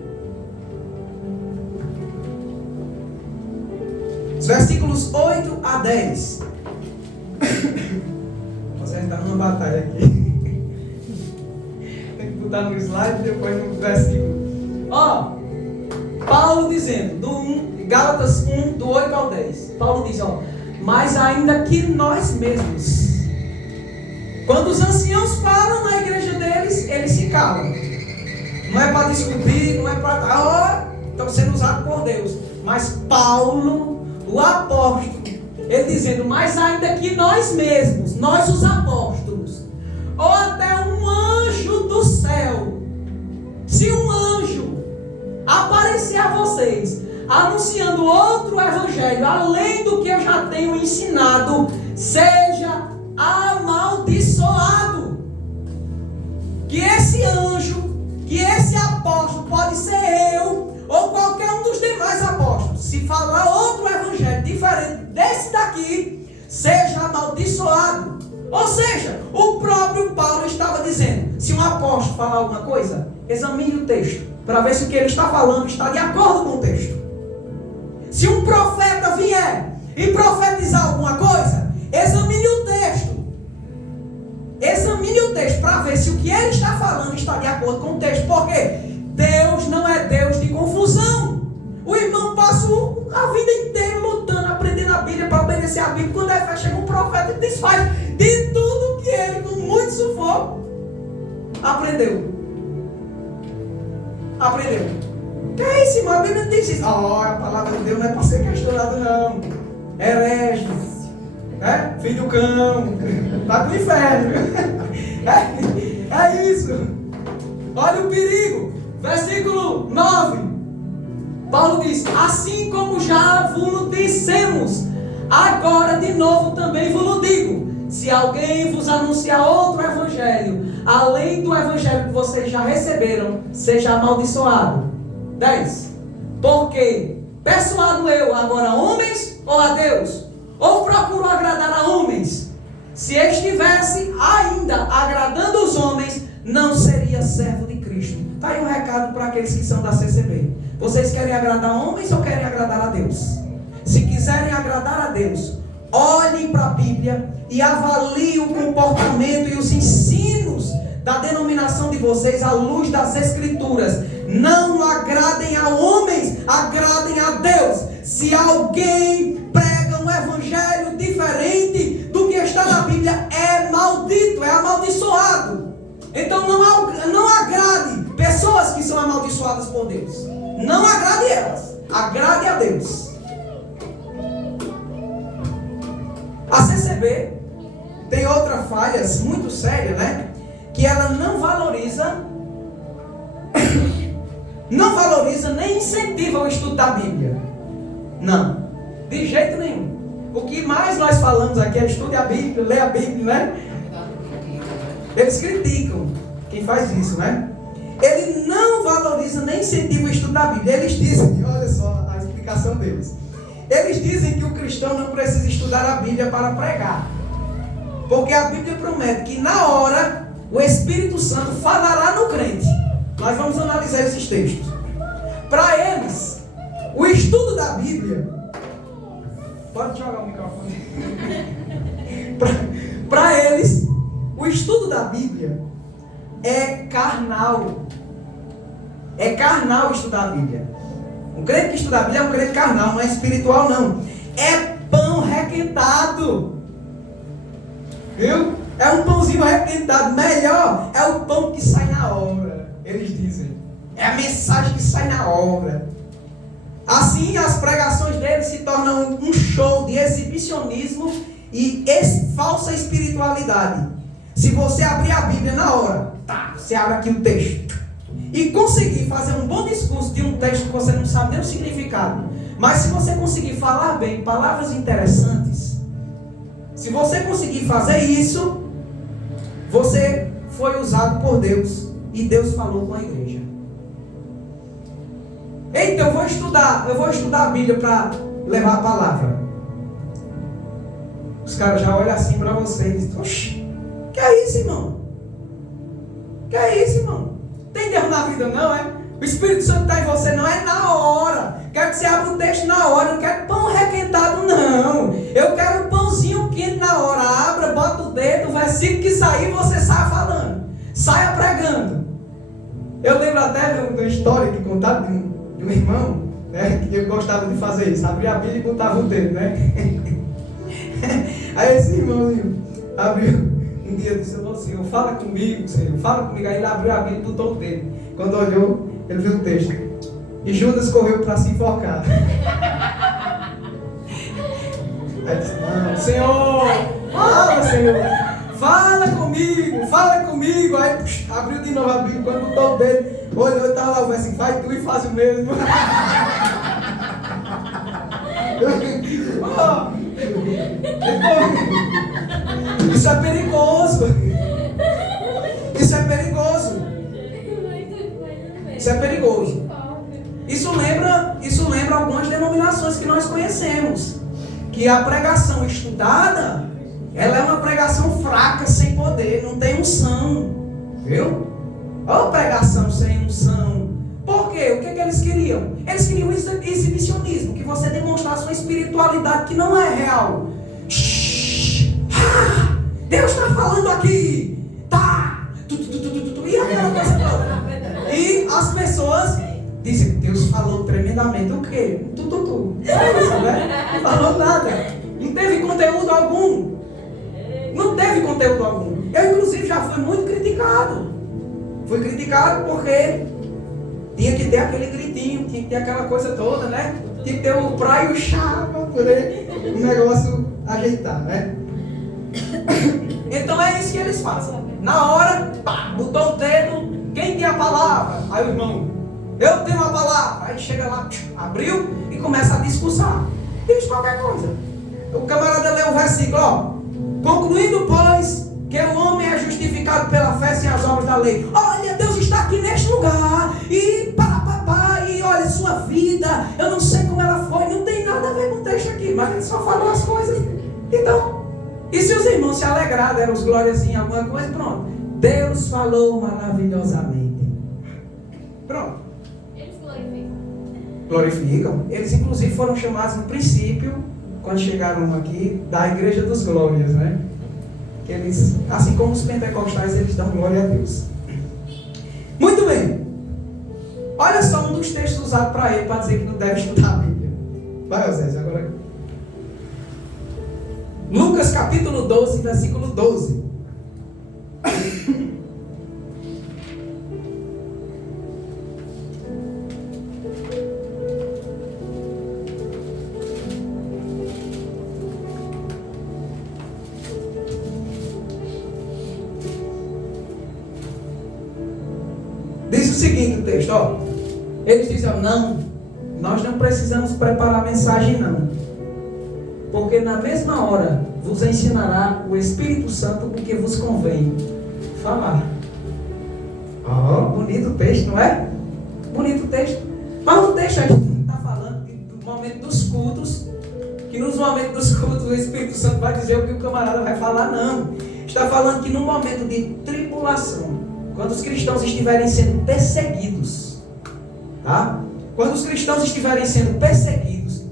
versículos 8 a 10. Você está numa batalha aqui. Tem que botar no slide e depois no versículo. Paulo dizendo, Gálatas 1, do 8 ao 10. Paulo diz, mas ainda que nós mesmos, quando os anciãos falam na igreja deles, eles se calam. Não é para discutir, não é para... estão sendo usados por Deus. Mas Paulo, o apóstolo, ele dizendo, mas ainda que nós mesmos, nós os apóstolos, ou até um anjo do céu, se um anjo aparecer a vocês, anunciando outro evangelho, além do que eu já tenho ensinado, seja amaldiçoado. Que esse anjo, que esse apóstolo, pode ser eu, ou qualquer um dos demais apóstolos, se falar outro evangelho diferente desse daqui, seja amaldiçoado. Ou seja, o próprio Paulo estava dizendo, se um apóstolo falar alguma coisa, examine o texto, para ver se o que ele está falando está de acordo com o texto. Se um profeta vier e profetizar alguma coisa, examine o texto. Examine o texto para ver se o que ele está falando está de acordo com o texto. Porque Deus não é Deus de confusão. O irmão passa a vida inteira lutando, aprendendo a Bíblia para obedecer a Bíblia. Quando é chega um profeta e desfaz de tudo que ele, com muito sufoco, aprendeu. Que é isso, irmão? A Bíblia não diz isso. A palavra de Deus não é para ser questionada, não. Herege, filho do cão, vai para o inferno. É isso. Olha o perigo. Versículo 9. Paulo diz, assim como já vos dissemos, agora de novo também vos digo, se alguém vos anunciar outro evangelho, além do evangelho que vocês já receberam, seja amaldiçoado. 10. Porque persuado eu agora a homens ou a Deus? Ou procuro agradar a homens? Se estivesse ainda agradando os homens, não seria servo de Cristo. Está aí um recado para aqueles que são da CCB. Vocês querem agradar homens ou querem agradar a Deus? Se quiserem agradar a Deus, olhem para a Bíblia e avaliem o comportamento e os ensinos da denominação de vocês à luz das Escrituras. Não agradem a homens, agradem a Deus. Se alguém prega um evangelho diferente do que está na Bíblia, é maldito, é amaldiçoado. Então não agrade pessoas que são amaldiçoadas por Deus. Não agrade elas, agrade a Deus. A CCB tem outra falha muito séria, né? Que ela não valoriza nem incentiva o estudo da Bíblia. Não, de jeito nenhum. O que mais nós falamos aqui é estude a Bíblia, lê a Bíblia, né? Eles criticam quem faz isso, né? Ele não valoriza nem incentiva o estudo da Bíblia. Eles dizem, olha só a explicação deles. Eles dizem que o cristão não precisa estudar a Bíblia para pregar. Porque a Bíblia promete que na hora o Espírito Santo falará no crente. Nós vamos analisar esses textos. Para eles, o estudo da Bíblia... Pode jogar o microfone. Para eles, o estudo da Bíblia é carnal. É carnal estudar a Bíblia. Um crente que estuda a Bíblia é um crente carnal, não é espiritual não. É pão requentado. Viu? É um pãozinho requentado. Melhor é o pão que sai na hora. Eles dizem. É a mensagem que sai na hora. Assim, as pregações deles se tornam um show de exibicionismo e falsa espiritualidade. Se você abrir a Bíblia na hora, você abre aqui o texto, e conseguir fazer um bom discurso de um texto que você não sabe nem o significado, mas se você conseguir falar bem, palavras interessantes, se você conseguir fazer isso, você foi usado por Deus, e Deus falou com a igreja. Então eu vou estudar a Bíblia para levar a palavra. Os caras já olham assim para você e dizem: oxi, que é isso, irmão? Que é isso, irmão? Tem Deus na vida não, é? O Espírito Santo está em você, não é na hora. Quero que você abra o texto na hora. Eu não quero pão requentado, não. Eu quero um pãozinho quente na hora. Abra, bota o dedo, o versículo que sair, você saia falando. Saia pregando. Eu lembro até de uma história que contaram de um irmão, né, que eu gostava de fazer isso. Abria a Bíblia e botava o dedo, né? Aí esse irmãozinho abriu um dia e disse: Senhor, fala comigo, Senhor, fala comigo. Aí ele abriu a Bíblia e botou o dedo. Quando olhou, ele viu o texto: e Judas correu para se enforcar. Aí disse: não, Senhor, fala comigo. Aí abriu de novo a Bíblia, quando botou o dedo, olhou e estava lá o versículo: vai tu e faz o mesmo. Isso é perigoso. Isso é perigoso. Isso é perigoso. Isso lembra algumas denominações que nós conhecemos. Que a pregação estudada, ela é uma pregação fraca, sem poder, não tem unção. Viu? Ou pregação sem unção. Por quê? O que eles queriam? Eles queriam exibicionismo, que você demonstrasse uma espiritualidade que não é real. Deus está falando aqui. Tá. E aquela coisa toda. E as pessoas dizem: Deus falou tremendamente. O quê? É isso, né? Não falou nada. Não teve conteúdo algum. Eu, inclusive, já fui muito criticado. Fui criticado porque tinha que ter aquele gritinho, tinha que ter aquela coisa toda, né? Tinha que ter o praia e o chá para poder o negócio ajeitar, né? Então é isso que eles fazem. Na hora, botou o dedo. Quem tem a palavra? Aí o irmão: eu tenho a palavra. Aí chega lá, abriu e começa a discursar. Diz qualquer coisa. O camarada lê o versículo, ó: concluindo, pois, que o homem é justificado pela fé sem as obras da lei. Olha, Deus está aqui neste lugar. E e olha, sua vida, eu não sei como ela foi. Não tem nada a ver com o texto aqui, mas ele só falou as coisas. Então, e se os irmãos se alegraram, deram os glórias em alguma coisa, pronto. Deus falou maravilhosamente. Pronto. Eles glorificam. Glorificam. Eles inclusive foram chamados no princípio, quando chegaram aqui, da Igreja dos Glórias, né? Que eles, assim como os pentecostais, eles dão glória a Deus. Muito bem. Olha só um dos textos usados para ele, para dizer que não deve estudar a Bíblia. Vai, Osés, agora. Lucas capítulo 12, versículo 12. Diz o seguinte o texto, ó. Eles dizem: não, nós não precisamos preparar a mensagem não. Porque na mesma hora vos ensinará o Espírito Santo o que vos convém falar. Ó, bonito o texto, não é? Bonito o texto. Mas o texto a gente está falando do momento dos cultos, que nos momentos dos cultos o Espírito Santo vai dizer o que o camarada vai falar, não. Está falando que no momento de tribulação, quando os cristãos estiverem sendo perseguidos, tá? Quando os cristãos estiverem sendo perseguidos,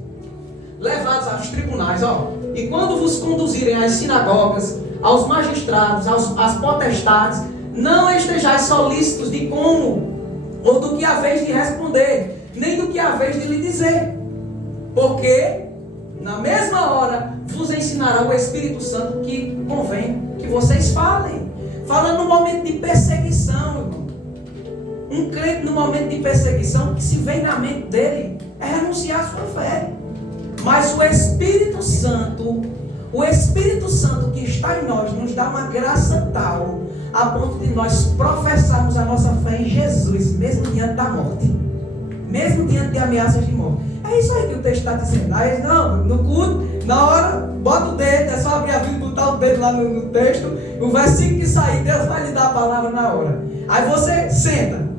levados aos tribunais, ó, e quando vos conduzirem às sinagogas, aos magistrados, às potestades, não estejais solícitos de como ou do que haveis de responder, nem do que haveis de lhe dizer, porque na mesma hora, vos ensinará o Espírito Santo que convém que vocês falem. Falando no momento de perseguição, irmão. Um crente no momento de perseguição, que se vem na mente dele é renunciar à sua fé. Mas o Espírito Santo que está em nós, nos dá uma graça tal, a ponto de nós professarmos a nossa fé em Jesus, mesmo diante da morte, mesmo diante de ameaças de morte. É isso aí que o texto está dizendo. Aí, não, no culto, na hora, bota o dedo, é só abrir a Bíblia e botar o dedo lá no texto, o versículo que sair, Deus vai lhe dar a palavra na hora. Aí você senta,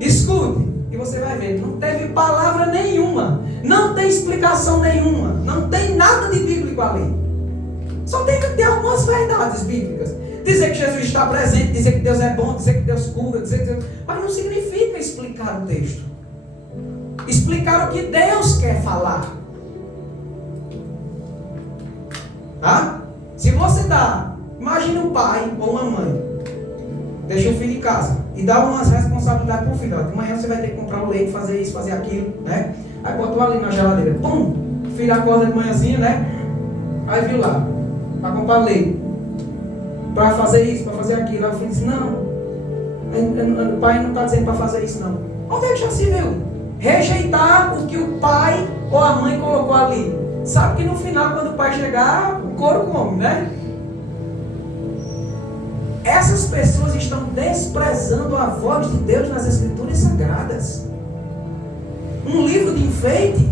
escute, e você vai ver, não teve palavra nenhuma, não tem explicação nenhuma, não tem nada de bíblico ali. Só tem que ter algumas verdades bíblicas. Dizer que Jesus está presente, dizer que Deus é bom, dizer que Deus cura, dizer que Deus... Mas não significa explicar o texto. Explicar o que Deus quer falar. Tá? Se você dá, imagine um pai ou uma mãe, deixa o filho em casa e dá umas responsabilidades para o filho. De manhã você vai ter que comprar o leite, fazer isso, fazer aquilo, né? Aí botou ali na geladeira, pum, o filho acorda de manhãzinha, né? Aí viu lá, para comprar leite, para fazer isso, para fazer aquilo. Aí o filho disse, não, o pai não está dizendo para fazer isso não. Onde é que já se viu? Rejeitar o que o pai ou a mãe colocou ali. Sabe que no final, quando o pai chegar, o couro come, né? Essas pessoas estão desprezando a voz de Deus nas Escrituras Sagradas. Um livro de enfeite,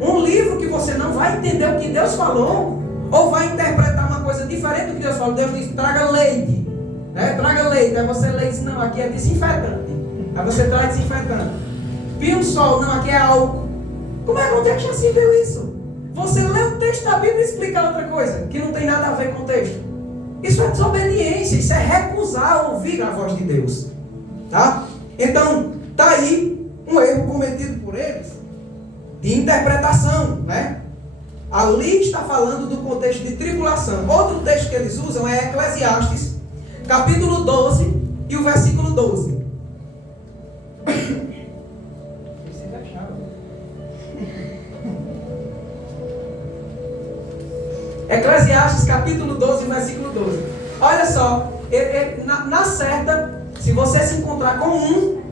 um livro que você não vai entender o que Deus falou, ou vai interpretar uma coisa diferente do que Deus falou. Deus diz, traga leite, né? Traga leite. Aí você lê e diz, não, aqui é desinfetante. Aí você traz desinfetante. Pia um sol, não, aqui é álcool. Onde é que já se viu isso? Você lê o texto da Bíblia e explica outra coisa, que não tem nada a ver com o texto. Isso é desobediência, isso é recusar ouvir a voz de Deus. Tá? Então, está aí um erro cometido por eles, de interpretação, né? Ali está falando do contexto de tribulação. Outro texto que eles usam é Eclesiastes, capítulo 12 e o versículo 12. Eclesiastes capítulo 12, versículo 12. Olha só, na certa, se você se encontrar com um,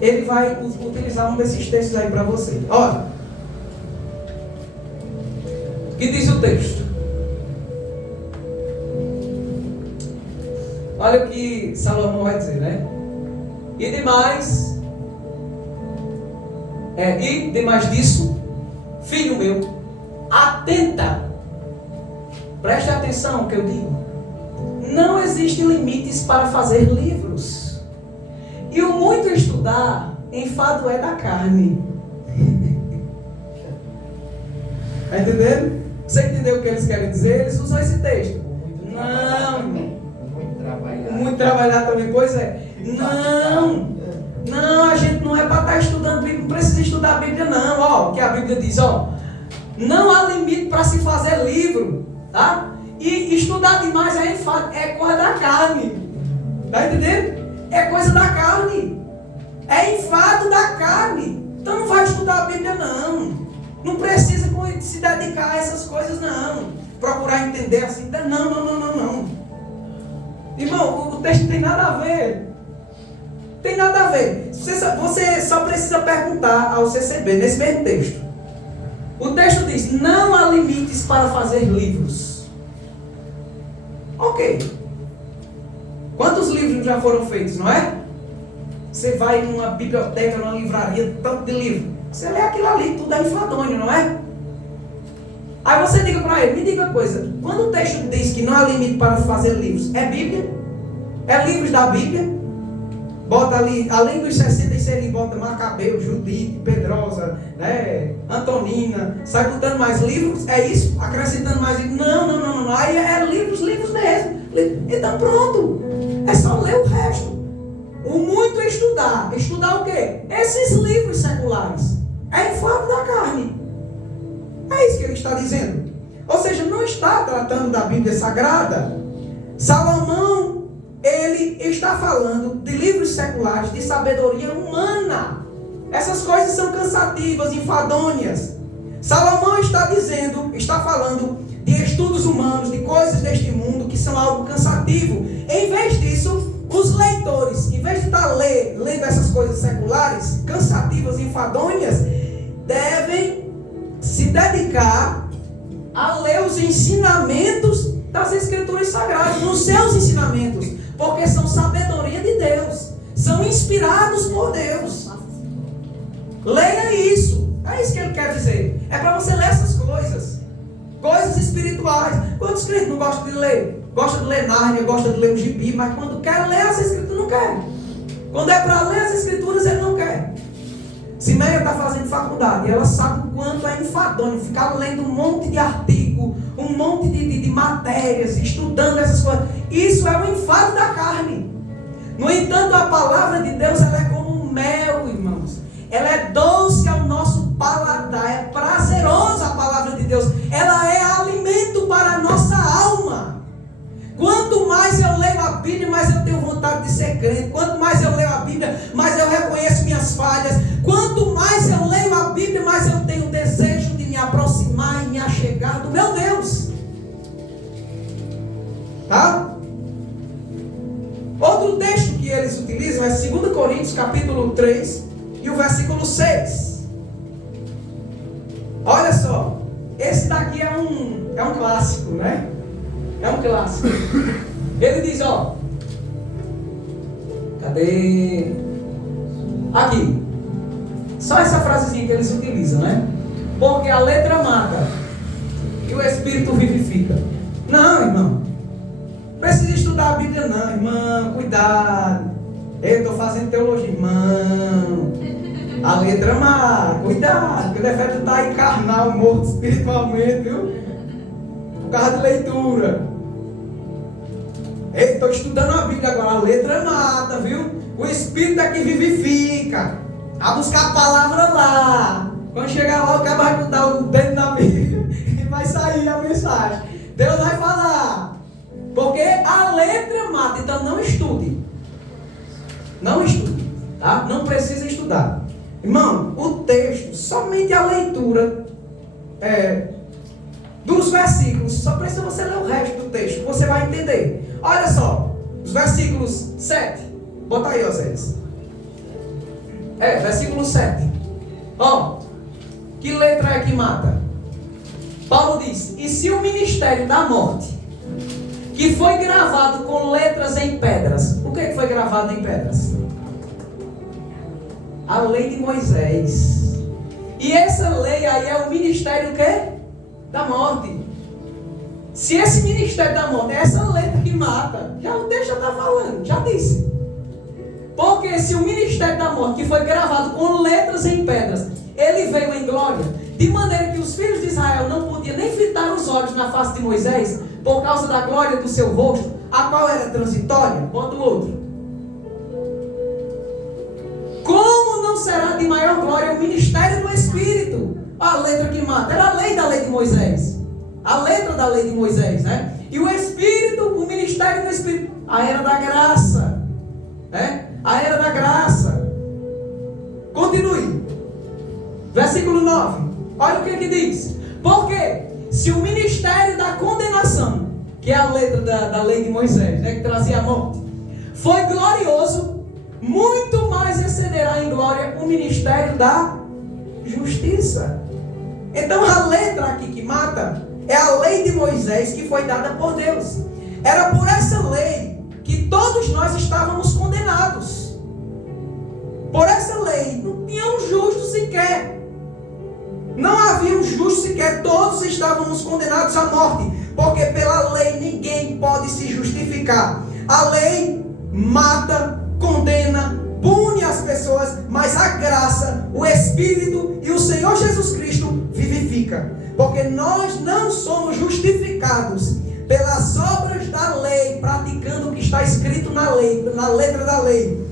ele vai utilizar um desses textos aí para você. Olha, o que diz o texto? Olha o que Salomão vai dizer, né? E demais disso, filho meu, atenta. Preste atenção ao que eu digo. Não existem limites para fazer livros. E o muito estudar, enfado é da carne. Está entendendo? Você entendeu o que eles querem dizer? Eles usam esse texto. Muito trabalhar também. Pois é. Não, a gente não é para estar estudando Bíblia. Não precisa estudar a Bíblia não. Ó, o que a Bíblia diz, ó. Não há limite para se fazer livro. Tá? E estudar demais é coisa da carne. Tá entendendo? É coisa da carne. É enfado da carne. Então não vai estudar a Bíblia não. Não precisa se dedicar a essas coisas não. Procurar entender assim. Não. Irmão, o texto tem nada a ver. Tem nada a ver. Você só precisa perguntar ao CCB nesse mesmo texto. O texto diz, não há limites para fazer livros. Ok. Quantos livros já foram feitos, não é? Você vai numa biblioteca, numa livraria, tanto de livro. Você lê aquilo ali, tudo é enfadonho, não é? Aí você diga para ele, me diga uma coisa. Quando o texto diz que não há limite para fazer livros, é Bíblia? É livros da Bíblia? Bota ali, além dos 66, ele bota Macabeu, Judite, Pedrosa, né, Antonina, sai botando mais livros, é isso? Acrescentando mais livros? Não, aí é livros mesmo. Então pronto, é só ler o resto. O muito é estudar. Estudar o quê? Esses livros seculares. É enfado da carne. É isso que ele está dizendo. Ou seja, não está tratando da Bíblia Sagrada. Salomão, ele está falando de livros seculares, de sabedoria humana. Essas coisas são cansativas, enfadonhas. Salomão está falando de estudos humanos, de coisas deste mundo que são algo cansativo. Em vez disso, os leitores, em vez de estar lendo essas coisas seculares, cansativas e enfadonhas, devem se dedicar a ler os ensinamentos das Escrituras Sagradas, nos seus ensinamentos, porque são sabedoria de Deus, são inspirados por Deus. Leia isso, é isso que ele quer dizer. É para você ler essas coisas espirituais. Quantos crentes não gostam de ler? Gosta de ler Nárnia, gosta de ler o gibi, mas quando quer ler as Escrituras, não quer. Quando é para ler as Escrituras, ele não quer. Simeia está fazendo faculdade e ela sabe o quanto é enfadonho ficar lendo um monte de artigo, um monte de matérias, estudando essas coisas. Isso é um enfado da carne. No entanto, a palavra de Deus, ela é como um mel, irmãos. Ela é doce ao nosso paladar, é prazerosa a palavra de Deus. Ela é alimento para a nossa alma. Quanto mais eu leio a Bíblia, mais eu tenho vontade de ser crente. Quanto mais eu leio a Bíblia, mais eu reconheço minhas falhas. Quanto mais eu leio a Bíblia, mais eu tenho desejo de me aproximar e me achegar do meu Deus. Tá? Outro texto que eles utilizam é 2 Coríntios capítulo 3 e o versículo 6. Olha só, esse daqui é um clássico, né? É um clássico. Ele diz, ó. Cadê? Aqui. Só essa frasezinha que eles utilizam, né? Porque a letra mata e o Espírito vivifica. Não, irmão. Precisa estudar a Bíblia não, irmão. Cuidado. Eu estou fazendo teologia, irmão. A letra mata. Cuidado. Que o defeito está aí carnal, morto espiritualmente, viu? Por causa de leitura. Estou estudando a Bíblia agora. A letra mata, viu? O Espírito é que vivifica. A buscar a palavra lá. Quando chegar lá, o cara vai botar o dedo na Bíblia e vai sair a mensagem. Deus vai falar. Porque a letra mata. Então não estude. Não estude. Tá? Não precisa estudar. Irmão, o texto, somente a leitura dos versículos, só precisa você ler o resto do texto, você vai entender. Olha só, os versículos 7. Bota aí, Oséias. Versículo 7. Ó, que letra é que mata? Paulo diz: e se o ministério da morte, que foi gravado com letras em pedras, o que foi gravado em pedras? A lei de Moisés. E essa lei aí é o ministério o quê? Da morte. Se esse ministério da morte é essa letra que mata, já o texto já está falando, já disse. Porque se o ministério da morte, que foi gravado com letras em pedras, ele veio em glória, de maneira que os filhos de Israel não podiam nem fitar os olhos na face de Moisés, por causa da glória do seu rosto, a qual era transitória. Bota o outro. Como não será de maior glória o ministério do Espírito? A letra que mata era a lei da lei de Moisés. A letra da lei de Moisés, né? E o Espírito, o ministério do Espírito, a era da graça, né? A era da graça. Continue. Versículo 9. Olha o que diz. Porque se o ministério da condenação, que é a letra da lei de Moisés, né, que trazia a morte, foi glorioso, muito mais excederá em glória o ministério da justiça. Então a letra aqui que mata é a lei de Moisés, que foi dada por Deus. Era por essa lei que todos nós estávamos condenados. Por essa lei não tinha um justo sequer. Não havia um justo sequer. Todos estávamos condenados à morte. Porque pela lei ninguém pode se justificar. A lei mata, condena, pune as pessoas, mas a graça, o Espírito e o Senhor Jesus Cristo vivifica. Porque nós não somos justificados pelas obras da lei, praticando o que está escrito na lei, na letra da lei.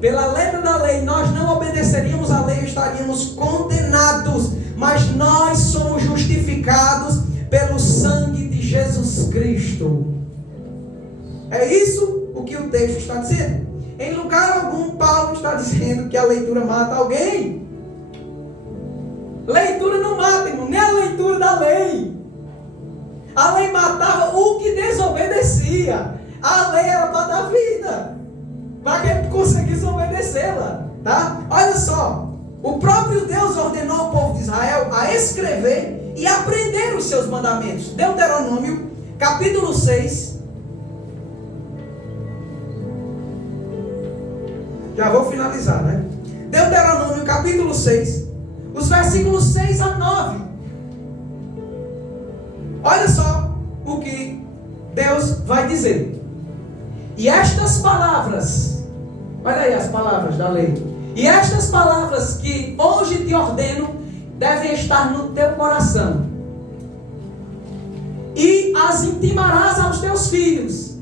Pela letra da lei, nós não obedeceríamos à lei, estaríamos condenados. Mas nós somos justificados pelo sangue de Jesus Cristo. É isso o que o texto está dizendo. Em lugar algum, Paulo está dizendo que a leitura mata alguém. Leitura não mata, irmão. da lei. A lei matava o que desobedecia. A lei era para dar vida, para que ele conseguisse obedecê-la, tá? Olha só, o próprio Deus ordenou o povo de Israel a escrever e aprender os seus mandamentos. Deuteronômio, capítulo 6. Já vou finalizar, né? Deuteronômio, capítulo 6, os versículos 6 a 9. Olha só o que Deus vai dizer. E estas palavras, olha aí as palavras da lei. E estas palavras que hoje te ordeno devem estar no teu coração. E as intimarás aos teus filhos.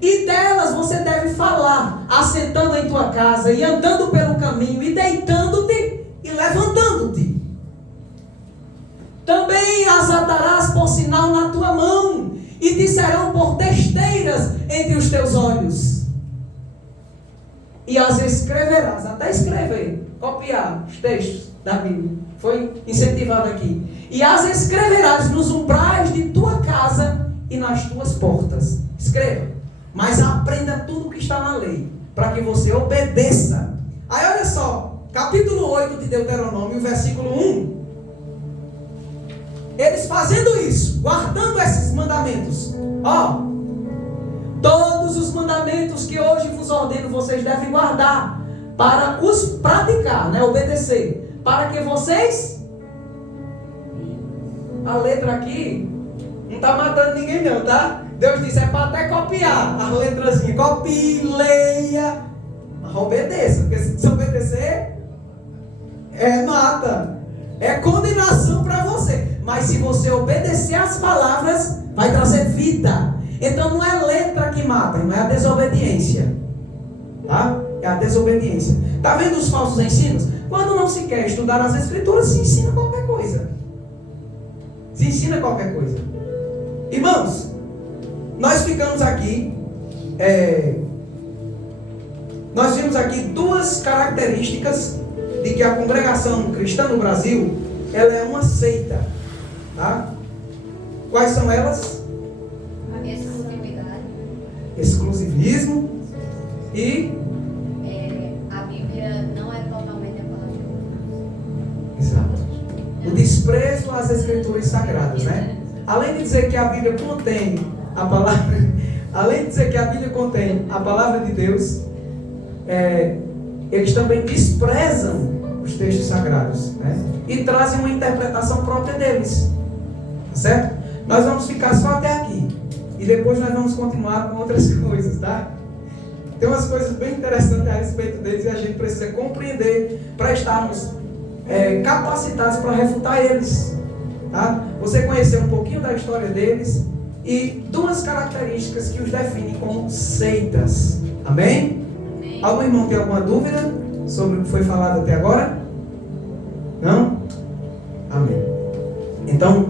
E delas você deve falar, assentando em tua casa, e andando pelo caminho, e deitando-te, e levantando-te. Também as atarás por sinal na tua mão, e te serão por testeiras entre os teus olhos. E as escreverás, até escrever, copiar os textos da Bíblia. Foi incentivado aqui. E as escreverás nos umbrais de tua casa e nas tuas portas. Escreva. Mas aprenda tudo o que está na lei, para que você obedeça. Aí olha só, capítulo 8 de Deuteronômio, versículo 1. Eles fazendo isso, guardando esses mandamentos. Ó, todos os mandamentos que hoje vos ordeno, vocês devem guardar, para os praticar, né, obedecer. Para que vocês... A letra aqui não está matando ninguém não, tá? Deus disse, é para até copiar as letrazinhas. Copie, leia, mas obedeça. Porque se obedecer, mata. É condenação para você. Mas se você obedecer às palavras, vai trazer vida. Então não é letra que mata, não é a desobediência. Tá? É a desobediência. Tá vendo os falsos ensinos? Quando não se quer estudar as escrituras, se ensina qualquer coisa. Se ensina qualquer coisa. Irmãos, nós ficamos aqui, nós vimos aqui duas características de que a congregação cristã no Brasil, ela é uma seita, tá? Quais são elas? A exclusividade. Exclusivismo e... a Bíblia não é totalmente a palavra de Deus. Exato. O desprezo às escrituras sagradas, né? Além de dizer que a Bíblia contém a palavra, além de dizer que a Bíblia contém a palavra de Deus, eles também desprezam os textos sagrados, né? E trazem uma interpretação própria deles, tá certo? Nós vamos ficar só até aqui e depois nós vamos continuar com outras coisas, tá? Tem umas coisas bem interessantes a respeito deles e a gente precisa compreender para estarmos capacitados para refutar eles, tá? Você conhecer um pouquinho da história deles e duas características que os definem como seitas. Amém? Amém. Algum irmão tem alguma dúvida sobre o que foi falado até agora? Não? Amém. Então,